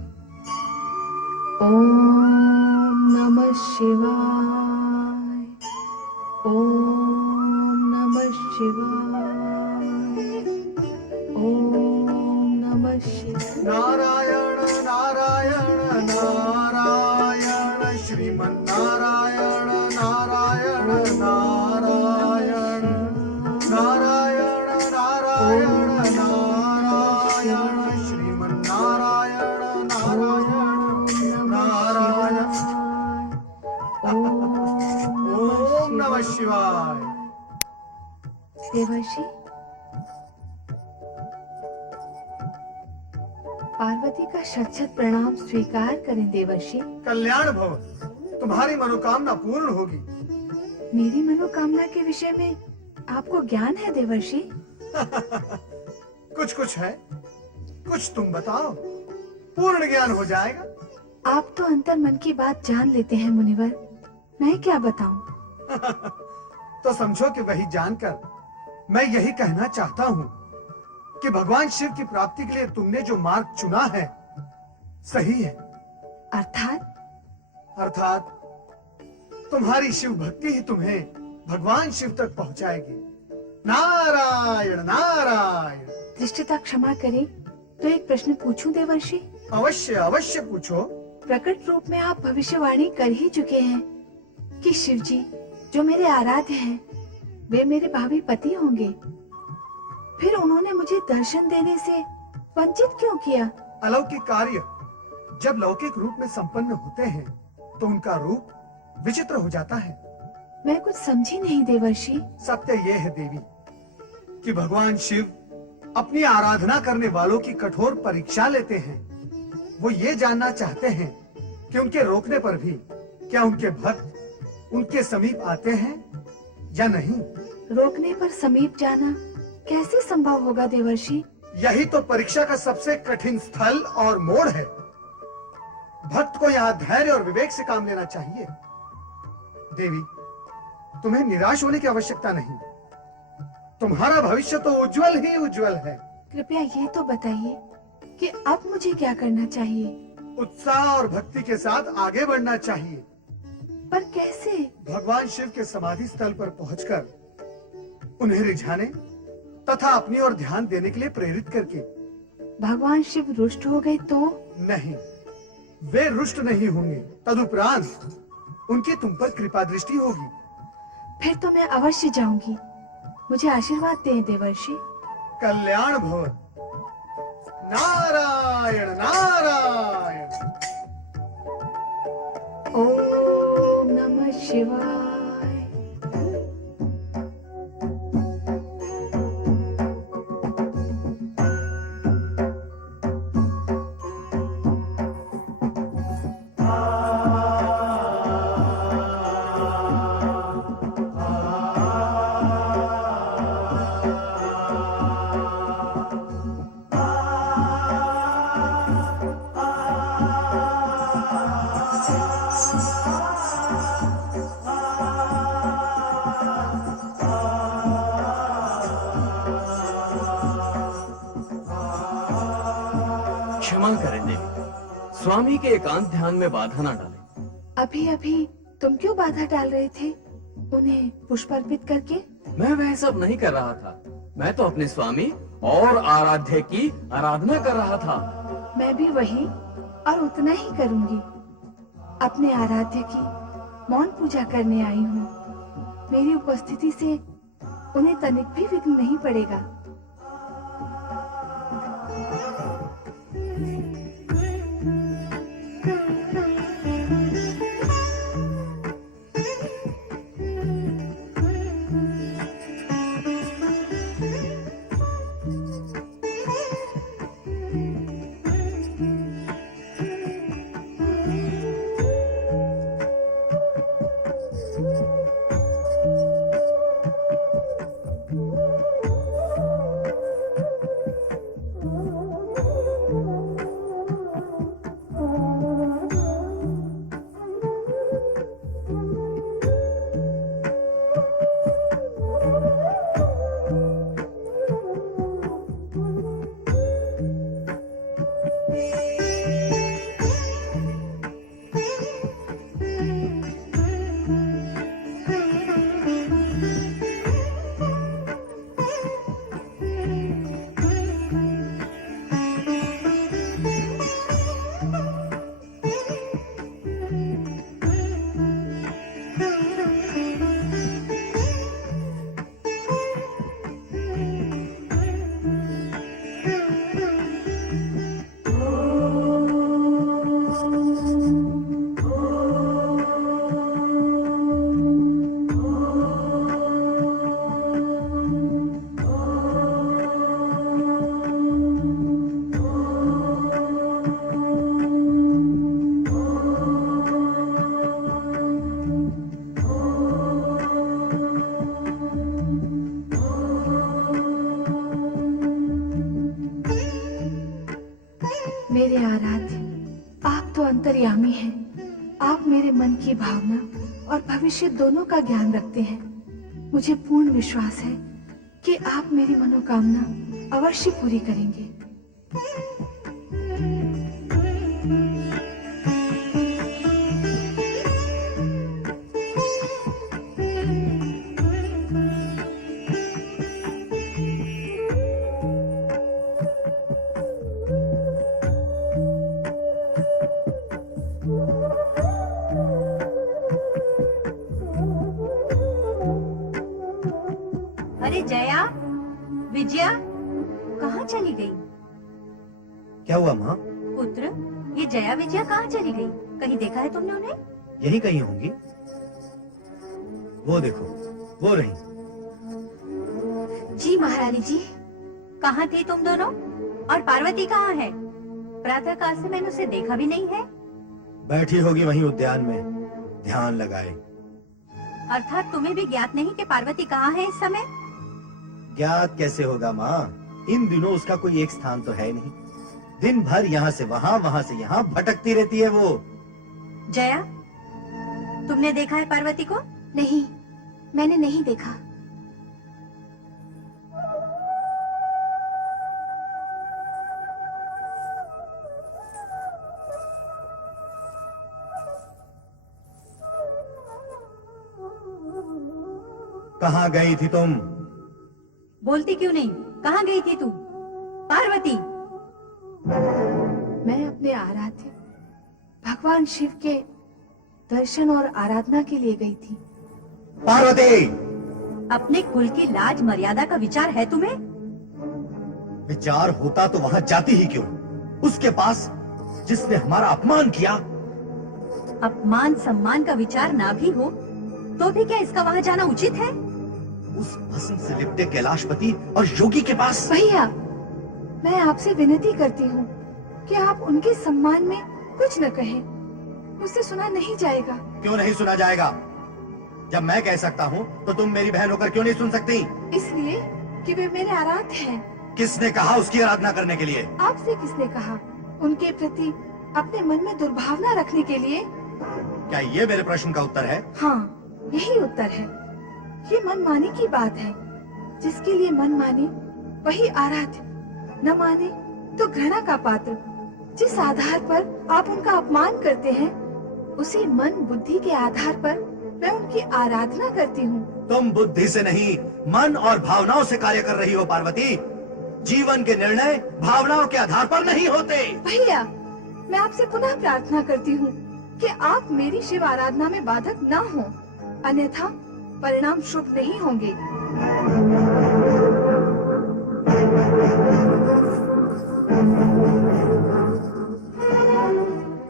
ओम नमः शिवाय। ओम नमः शिवाय। ओम नमः शिवाय। नारायण नारायण नारायण, श्रीमन्नारायण नारायण नारायण, नारायण नारायण नारायण, श्रीमन्नारायण नारायण नारायण। ओम नमः शिवाय। देवर्षि, पार्वती का शत शत प्रणाम स्वीकार करें देवर्षि। कल्याण भव, तुम्हारी मनोकामना पूर्ण होगी। मेरी मनोकामना के विषय में आपको ज्ञान है देवर्षि? कुछ कुछ है, कुछ तुम बताओ, पूर्ण ज्ञान हो जाएगा। आप तो अंतर मन की बात जान लेते हैं मुनिवर, मैं क्या बताऊं? तो समझो कि वही जानकर मैं यही कहना चाहता हूँ कि भगवान शिव की प्राप्ति के लिए तुमने जो मार्ग चुना है सही है। अर्थात तुम्हारी शिव भक्ति ही तुम्हें भगवान शिव तक पहुंचाएगी। नारायण नारायण। दृष्टता क्षमा करें तो एक प्रश्न पूछूं देवर्षि? अवश्य अवश्य पूछो। प्रकट रूप में आप भविष्यवाणी कर ही चुके हैं कि शिव जी जो मेरे आराध्य हैं वे मेरे भावी पति होंगे। फिर उन्होंने मुझे दर्शन देने से वंचित क्यों किया? अलौकिक कार्य जब लौकिक रूप में संपन्न होते हैं तो उनका रूप विचित्र हो जाता है। मैं कुछ समझी नहीं देवर्षि। सत्य ये है देवी कि भगवान शिव अपनी आराधना करने वालों की कठोर परीक्षा लेते हैं। वो ये जानना चाहते हैं कि उनके रोकने पर भी क्या उनके भक्त उनके समीप आते हैं या नहीं। रोकने पर समीप जाना कैसे संभव होगा देवर्षि? यही तो परीक्षा का सबसे कठिन स्थल और मोड़ है। भक्त को यहाँ धैर्य और विवेक से काम लेना चाहिए। देवी, तुम्हें निराश होने की आवश्यकता नहीं। तुम्हारा भविष्य तो उज्जवल ही उज्जवल है। कृपया ये तो बताइए कि अब मुझे क्या करना चाहिए? उत्साह और भक्ति के साथ आगे बढ़ना चाहिए। पर कैसे? भगवान शिव के समाधि स्थल पर पहुंचकर उन्हें रिझाने तथा अपनी ओर ध्यान देने के लिए प्रेरित करके। भगवान शिव रुष्ट हो गए तो? नहीं, वे रुष्ट नहीं होंगे। तदुपरांत उनकी तुम पर कृपा दृष्टि होगी। फिर तो मैं अवश्य जाऊंगी। मुझे आशीर्वाद दें देवर्षि। कल्याण भव। नारायण नारायण। ओम नमः शिवाय। स्वामी के एकांत ध्यान में बाधा ना डाले। अभी अभी तुम क्यों बाधा डाल रहे थे उन्हें पुष्प अर्पित करके? मैं वह सब नहीं कर रहा था। मैं तो अपने स्वामी और आराध्य की आराधना कर रहा था। मैं भी वही और उतना ही करूंगी। अपने आराध्य की मौन पूजा करने आई हूँ। मेरी उपस्थिति से उन्हें तनिक भी विघ्न नहीं पड़ेगा। मेरे आराध्य, आप तो अंतर्यामी हैं। आप मेरे मन की भावना और भविष्य दोनों का ज्ञान रखते हैं। मुझे पूर्ण विश्वास है कि आप मेरी मनोकामना अवश्य पूरी करेंगे। अरे जया, विजया कहाँ चली गई? क्या हुआ माँ? पुत्र, ये जया विजया कहाँ चली गई? कहीं देखा है तुमने उन्हें? यही कहीं होंगी। वो देखो, वो रही। जी महारानी जी, कहाँ थे तुम दोनों? और पार्वती कहाँ है? प्रातः काल से मैंने उसे देखा भी नहीं है। बैठी होगी वहीं उद्यान में, ध्यान लगाए। अर्थात तुम्हें भी ज्ञात नहीं कि पार्वती कहाँ है इस समय? ज्ञात कैसे होगा माँ? इन दिनों उसका कोई एक स्थान तो है नहीं। दिन भर यहाँ से वहाँ, वहाँ से यहाँ भटकती रहती है वो। जया, तुमने देखा है पार्वती को? नहीं, मैंने नहीं देखा। कहाँ गई थी तुम? बोलती क्यों नहीं? कहाँ गई थी तू? पार्वती! मैं अपने आराध्य भगवान शिव के दर्शन और आराधना के लिए गई थी। पार्वती! अपने कुल की लाज मर्यादा का विचार है तुम्हें? विचार होता तो वहाँ जाती ही क्यों? उसके पास जिसने हमारा अपमान किया। अपमान सम्मान का विचार ना भी हो तो भी क्या इसका वहाँ जाना उचित है? उस भस्म से लिपटे कैलाशपति और योगी के पास। भैया, मैं आपसे विनती करती हूँ कि आप उनके सम्मान में कुछ न कहें। मुझसे सुना नहीं जाएगा। क्यों नहीं सुना जाएगा? जब मैं कह सकता हूँ तो तुम मेरी बहन होकर क्यों नहीं सुन सकती? इसलिए कि वे मेरे आराध्य हैं। किसने कहा उसकी आराधना करने के लिए? आपसे किसने कहा? उनके प्रति अपने मन में दुर्भावना रखने के लिए। क्या ये मेरे प्रश्न का उत्तर है? हाँ, यही उत्तर है। ये मनमानी की बात है। जिसके लिए मन माने वही आराध्य, न माने तो घृणा का पात्र। जिस आधार पर आप उनका अपमान करते हैं, उसी मन बुद्धि के आधार पर मैं उनकी आराधना करती हूँ। तुम बुद्धि से नहीं, मन और भावनाओं से कार्य कर रही हो पार्वती। जीवन के निर्णय भावनाओं के आधार पर नहीं होते। भैया, मैं आपसे पुनः प्रार्थना करती हूँ कि आप मेरी शिव आराधना में बाधक न हो, अन्यथा परिणाम शुभ नहीं होंगे।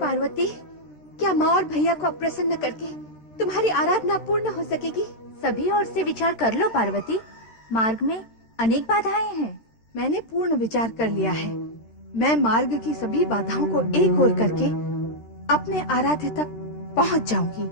पार्वती, क्या माँ और भैया को अप्रसन्न करके तुम्हारी आराधना पूर्ण हो सकेगी? सभी ओर से विचार कर लो पार्वती, मार्ग में अनेक बाधाएं हैं। मैंने पूर्ण विचार कर लिया है। मैं मार्ग की सभी बाधाओं को एक ओर करके अपने आराध्य तक पहुंच जाऊंगी।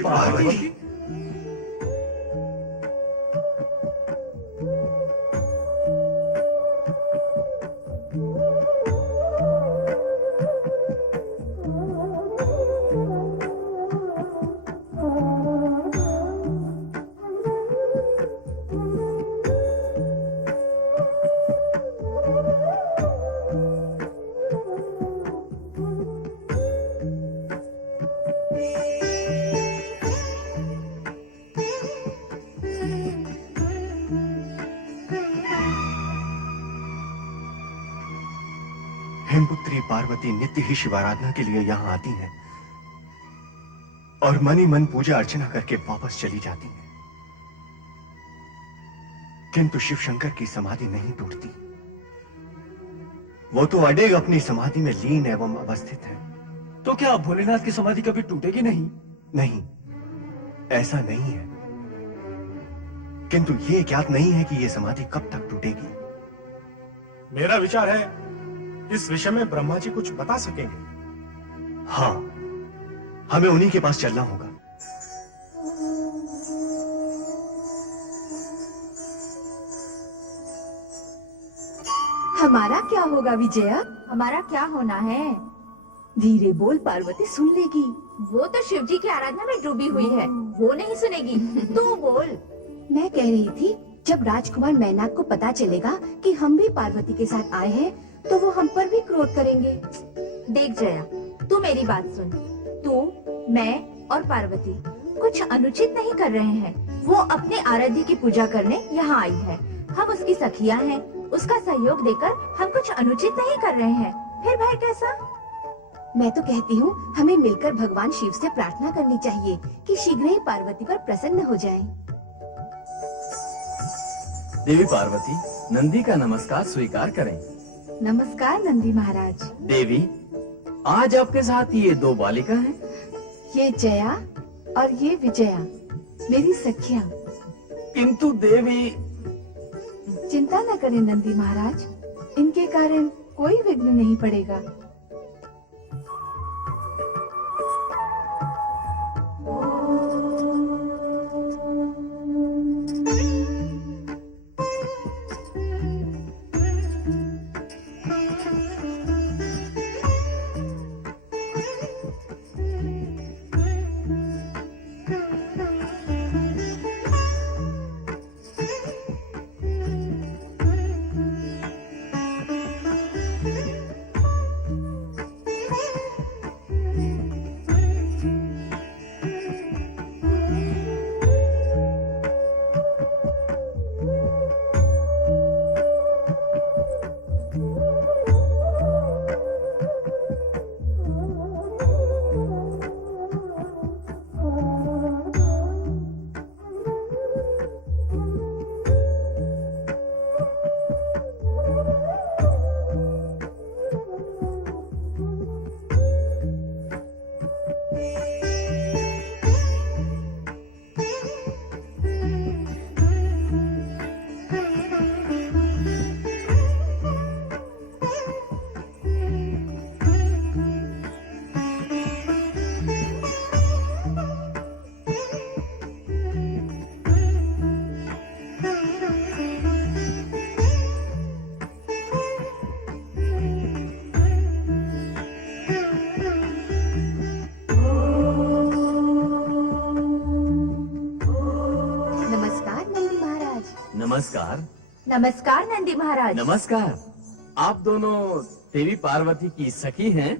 पार्वती, हेमपुत्री पार्वती नित्य ही शिवाराधना के लिए यहाँ आती हैं और मन ही मन पूजा अर्चना करके वापस चली जाती हैं, किंतु शिव शंकर की समाधि नहीं टूटती। वो तो अडेग अपनी समाधि में लीन एवं अवस्थित है। तो क्या भोलेनाथ की समाधि कभी टूटेगी नहीं? नहीं, ऐसा नहीं है, किंतु ये ज्ञात नहीं है कि ये समाधि कब तक टूटेगी। मेरा विचार है इस विषय में ब्रह्मा जी कुछ बता सकेंगे। हाँ, हमें उन्हीं के पास चलना होगा। हमारा क्या होगा विजया? हमारा क्या होना है? धीरे बोल पार्वती, सुन लेगी। वो तो शिव जी की आराधना में डूबी हुई है, वो नहीं सुनेगी। तू बोल। मैं कह रही थी, जब राजकुमार मैनाक को पता चलेगा कि हम भी पार्वती के साथ आए हैं, तो वो हम पर भी क्रोध करेंगे। देख जया, तू मेरी बात सुन। तू, मैं और पार्वती कुछ अनुचित नहीं कर रहे हैं। वो अपने आराध्य की पूजा करने यहाँ आई है। हम उसकी सखियाँ हैं, उसका सहयोग देकर हम कुछ अनुचित नहीं कर रहे हैं। फिर भाई कैसा? मैं तो कहती हूँ हमें मिलकर भगवान शिव से प्रार्थना करनी चाहिए कि शीघ्र ही पार्वती पर प्रसन्न हो जाएं। देवी पार्वती, नंदी का नमस्कार स्वीकार करें। नमस्कार नंदी महाराज। देवी, आज आपके साथ ये दो बालिका हैं। ये जया और ये विजया, मेरी सखियाँ। किंतु देवी, चिंता न करें नंदी महाराज, इनके कारण कोई विघ्न नहीं पड़ेगा। नमस्कार। नमस्कार नंदी महाराज। नमस्कार। आप दोनों देवी पार्वती की सखी हैं?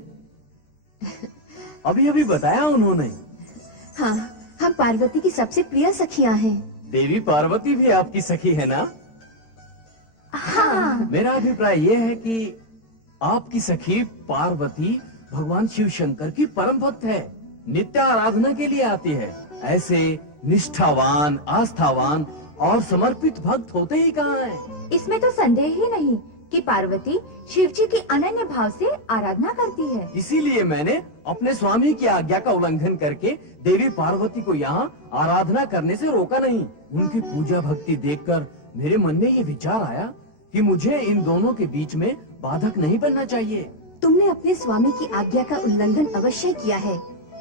अभी अभी बताया उन्होंने। हाँ, हम पार्वती की सबसे प्रिय सखियां हैं। देवी पार्वती भी आपकी सखी है ना? हाँ। मेरा अभिप्राय यह है कि आपकी सखी पार्वती भगवान शिव शंकर की परम भक्त है, नित्य आराधना के लिए आती है। ऐसे निष्ठावान, आस्थावान और समर्पित भक्त होते ही कहाँ हैं? इसमें तो संदेह ही नहीं कि पार्वती शिव जी की अनन्य भाव से आराधना करती है। इसीलिए मैंने अपने स्वामी की आज्ञा का उल्लंघन करके देवी पार्वती को यहाँ आराधना करने से रोका नहीं। उनकी पूजा भक्ति देखकर मेरे मन में ये विचार आया कि मुझे इन दोनों के बीच में बाधक नहीं बनना चाहिए। तुमने अपने स्वामी की आज्ञा का उल्लंघन अवश्य किया है,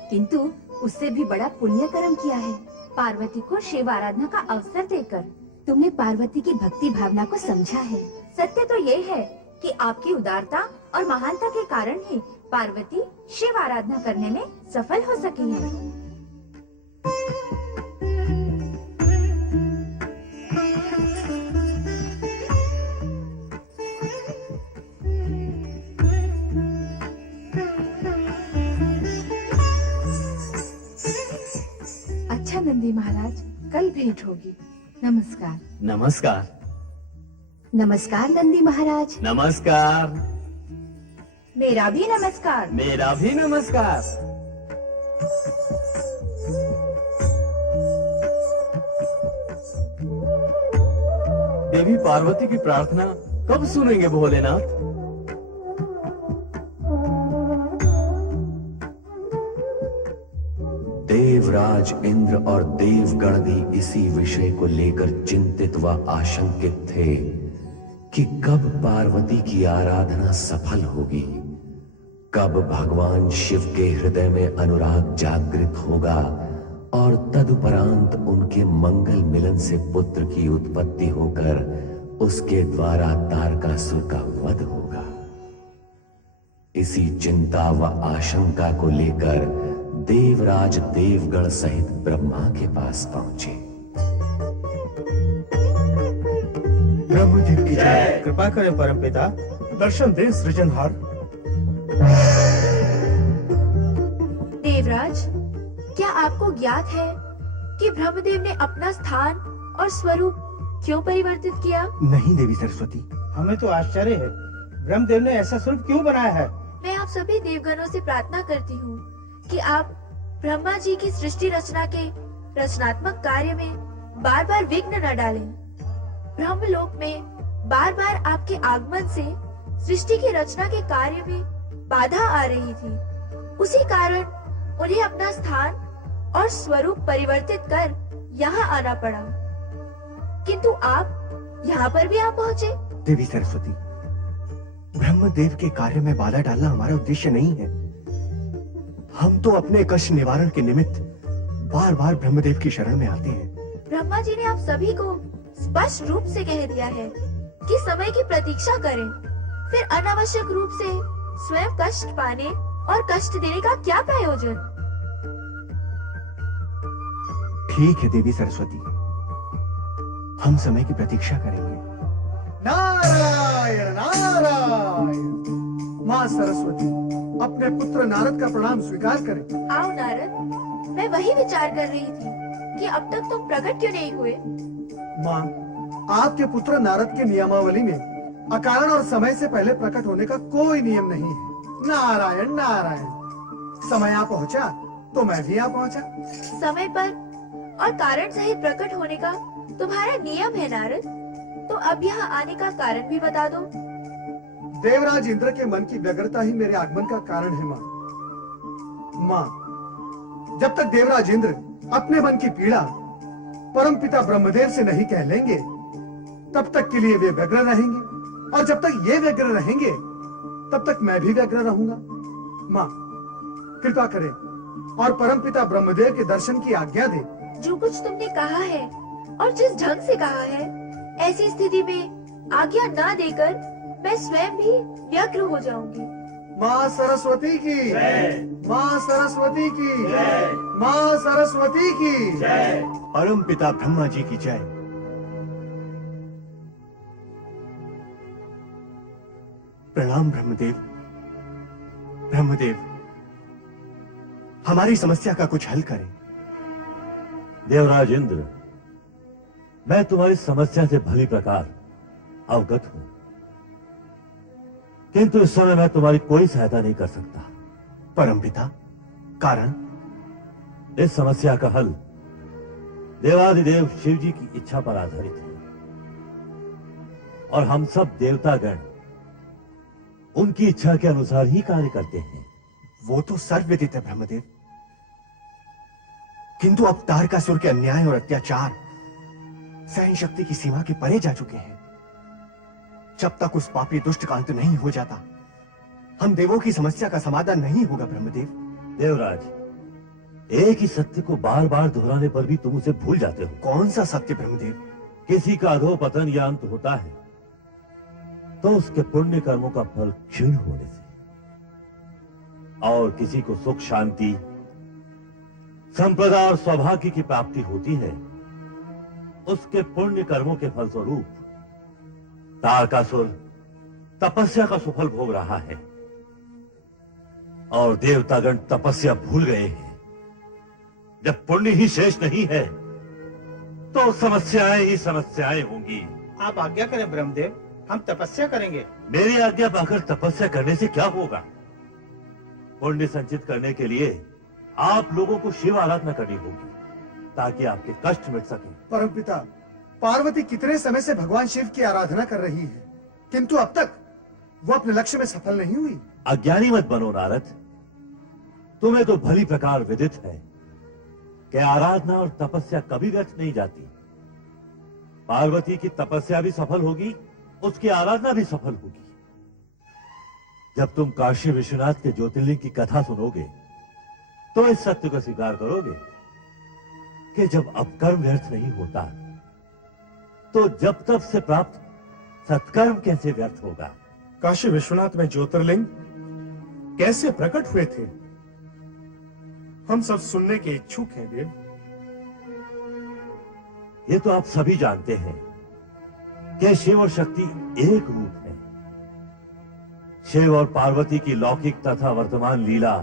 किंतु उससे भी बड़ा पुण्य कर्म किया है। पार्वती को शिव आराधना का अवसर देकर तुमने पार्वती की भक्ति भावना को समझा है। सत्य तो ये है कि आपकी उदारता और महानता के कारण ही पार्वती शिव आराधना करने में सफल हो सकी है। अच्छा नंदी महाराज, कल भेंट होगी। नमस्कार। नमस्कार। नमस्कार नंदी महाराज। नमस्कार। मेरा भी नमस्कार। मेरा भी नमस्कार। देवी पार्वती की प्रार्थना कब सुनेंगे भोलेनाथ? देवराज इंद्र और देवगण भी इसी विषय को लेकर चिंतित व आशंकित थे कि कब पार्वती की आराधना सफल होगी, कब भगवान शिव के हृदय में अनुराग जागृत होगा और तदुपरांत उनके मंगल मिलन से पुत्र की उत्पत्ति होकर उसके द्वारा तारकासुर का वध होगा। इसी चिंता व आशंका को लेकर देवराज देवगण सहित ब्रह्मा के पास पहुंचे। प्रभुदेव की जय। कृपा करें परमपिता, दर्शन दे सृजनहार। देवराज, क्या आपको ज्ञात है कि ब्रह्मदेव ने अपना स्थान और स्वरूप क्यों परिवर्तित किया? नहीं देवी सरस्वती। हमें तो आश्चर्य है, ब्रह्मदेव ने ऐसा स्वरूप क्यों बनाया है? मैं आप सभी देवगणों से प्रार्थना करती हूँ कि आप ब्रह्मा जी की सृष्टि रचना के रचनात्मक कार्य में बार बार विघ्न न डालें। ब्रह्मलोक में बार बार आपके आगमन से सृष्टि की रचना के कार्य में बाधा आ रही थी। उसी कारण उन्हें अपना स्थान और स्वरूप परिवर्तित कर यहाँ आना पड़ा, किंतु आप यहाँ पर भी आ पहुँचे। देवी सरस्वती, ब्रह्मदेव के कार्य में बाधा डालना हमारा उद्देश्य नहीं है। हम तो अपने कष्ट निवारण के निमित्त बार बार ब्रह्मदेव की शरण में आते हैं। ब्रह्मा जी ने आप सभी को स्पष्ट रूप से कह दिया है कि समय की प्रतीक्षा करें, फिर अनावश्यक रूप से स्वयं कष्ट पाने और कष्ट देने का क्या प्रयोजन? ठीक है देवी सरस्वती, हम समय की प्रतीक्षा करेंगे। नारायण नारायण। माँ सरस्वती, अपने पुत्र नारद का प्रणाम स्वीकार करें। आओ नारद, मैं वही विचार कर रही थी कि अब तक तुम प्रकट क्यों नहीं हुए? माँ, आपके पुत्र नारद के नियमावली में अकारण और समय से पहले प्रकट होने का कोई नियम नहीं है। नारायण नारायण। समय आ पहुँचा तो मैं भी आ पहुँचा। समय पर और कारण सहित प्रकट होने का तुम्हारा नियम है नारद, तो अब यहाँ आने का कारण भी बता दो। देवराज इंद्र के मन की व्यग्रता ही मेरे आगमन का कारण है माँ। माँ, जब तक देवराज इंद्र अपने मन की पीड़ा परमपिता ब्रह्मदेव से नहीं कह लेंगे, तब तक के लिए वे व्यग्र रहेंगे, और जब तक ये व्यग्र रहेंगे तब तक मैं भी व्यग्र रहूंगा। माँ, कृपा करें और परमपिता ब्रह्मदेव के दर्शन की आज्ञा दे। जो कुछ तुमने कहा है और जिस ढंग से कहा है, ऐसी स्थिति में आज्ञा ना देकर मैं स्वयं भी व्यग्र हो जाऊंगी। माँ सरस्वती की जय। माँ सरस्वती की जय। माँ सरस्वती की जय। परम पिता ब्रह्मा जी की जय। प्रणाम ब्रह्मदेव। ब्रह्मदेव, हमारी समस्या का कुछ हल करें। देवराज इंद्र, मैं तुम्हारी समस्या से भली प्रकार अवगत हूं, किंतु इस समय मैं तुम्हारी कोई सहायता नहीं कर सकता। परमपिता, कारण? इस समस्या का हल देवादिदेव शिव जी की इच्छा पर आधारित है और हम सब देवतागण उनकी इच्छा के अनुसार ही कार्य करते हैं। वो तो सर्वविदित है ब्रह्मदेव, किंतु अब तारकासुर के अन्याय और अत्याचार सहन शक्ति की सीमा के परे जा चुके हैं। जब तक उस पापी दुष्ट का अंत नहीं हो जाता, हम देवों की समस्या का समाधान नहीं होगा ब्रह्मदेव। देवराज, एक ही सत्य को बार बार दोहराने पर भी तुम उसे भूल जाते हो। कौन सा सत्य ब्रह्मदेव? किसी का अधोपतन या अंत होता है तो उसके पुण्य कर्मों का फल क्षीण होने से, और किसी को सुख शांति संपदा और सौभाग्य की प्राप्ति होती है उसके पुण्य कर्मों के फलस्वरूप। तारकासुर तपस्या का सुफल भोग रहा है और देवतागण तपस्या भूल गए हैं। जब पुण्य ही शेष नहीं है तो समस्याएं ही समस्याएं होंगी। आप आज्ञा करें ब्रह्मदेव, हम तपस्या करेंगे। मेरी आज्ञा पाकर तपस्या करने से क्या होगा? पुण्य संचित करने के लिए आप लोगों को शिव आराधना करनी होगी ताकि आपके कष्ट मिट सके। परमपिता, पार्वती कितने समय से भगवान शिव की आराधना कर रही है, किंतु अब तक वो अपने लक्ष्य में सफल नहीं हुई। अज्ञानी मत बनो नारद, तुम्हें तो भली प्रकार विदित है कि आराधना और तपस्या कभी व्यर्थ नहीं जाती। पार्वती की तपस्या भी सफल होगी, उसकी आराधना भी सफल होगी। जब तुम काशी विश्वनाथ के ज्योतिर्लिंग की कथा सुनोगे तो इस सत्य को स्वीकार करोगे कि जब अपकर्म व्यर्थ नहीं होता तो जब तब से प्राप्त सत्कर्म कैसे व्यर्थ होगा? काशी विश्वनाथ में ज्योतिर्लिंग कैसे प्रकट हुए थे, हम सब सुनने के इच्छुक हैं देव। ये तो आप सभी जानते हैं कि शिव और शक्ति एक रूप है। शिव और पार्वती की लौकिक तथा वर्तमान लीला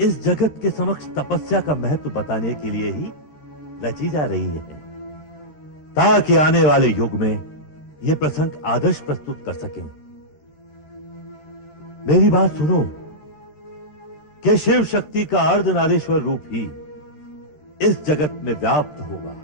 इस जगत के समक्ष तपस्या का महत्व बताने के लिए ही रची जा रही है, ताकि आने वाले युग में यह प्रसंग आदर्श प्रस्तुत कर सकें। मेरी बात सुनो कि शिव शक्ति का अर्धनारीश्वर रूप ही इस जगत में व्याप्त होगा।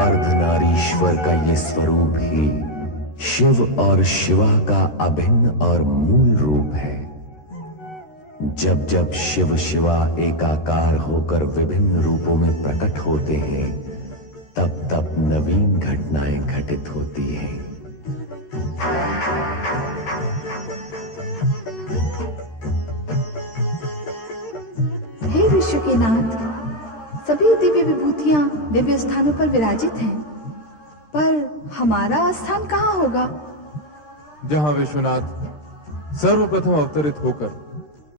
अर्धनारीश्वर का ये स्वरूप ही शिव और शिवा का अभिन्न और मूल रूप है। जब जब शिव शिवा एकाकार होकर विभिन्न रूपों में प्रकट होते हैं, तब तब नवीन घटनाएं घटित होती हैं। हे विश्व के नाथ, सभी दिव्य विभूतियां दिव्य स्थानों पर विराजित हैं, पर हमारा स्थान कहाँ होगा? जहाँ विश्वनाथ सर्वप्रथम अवतरित होकर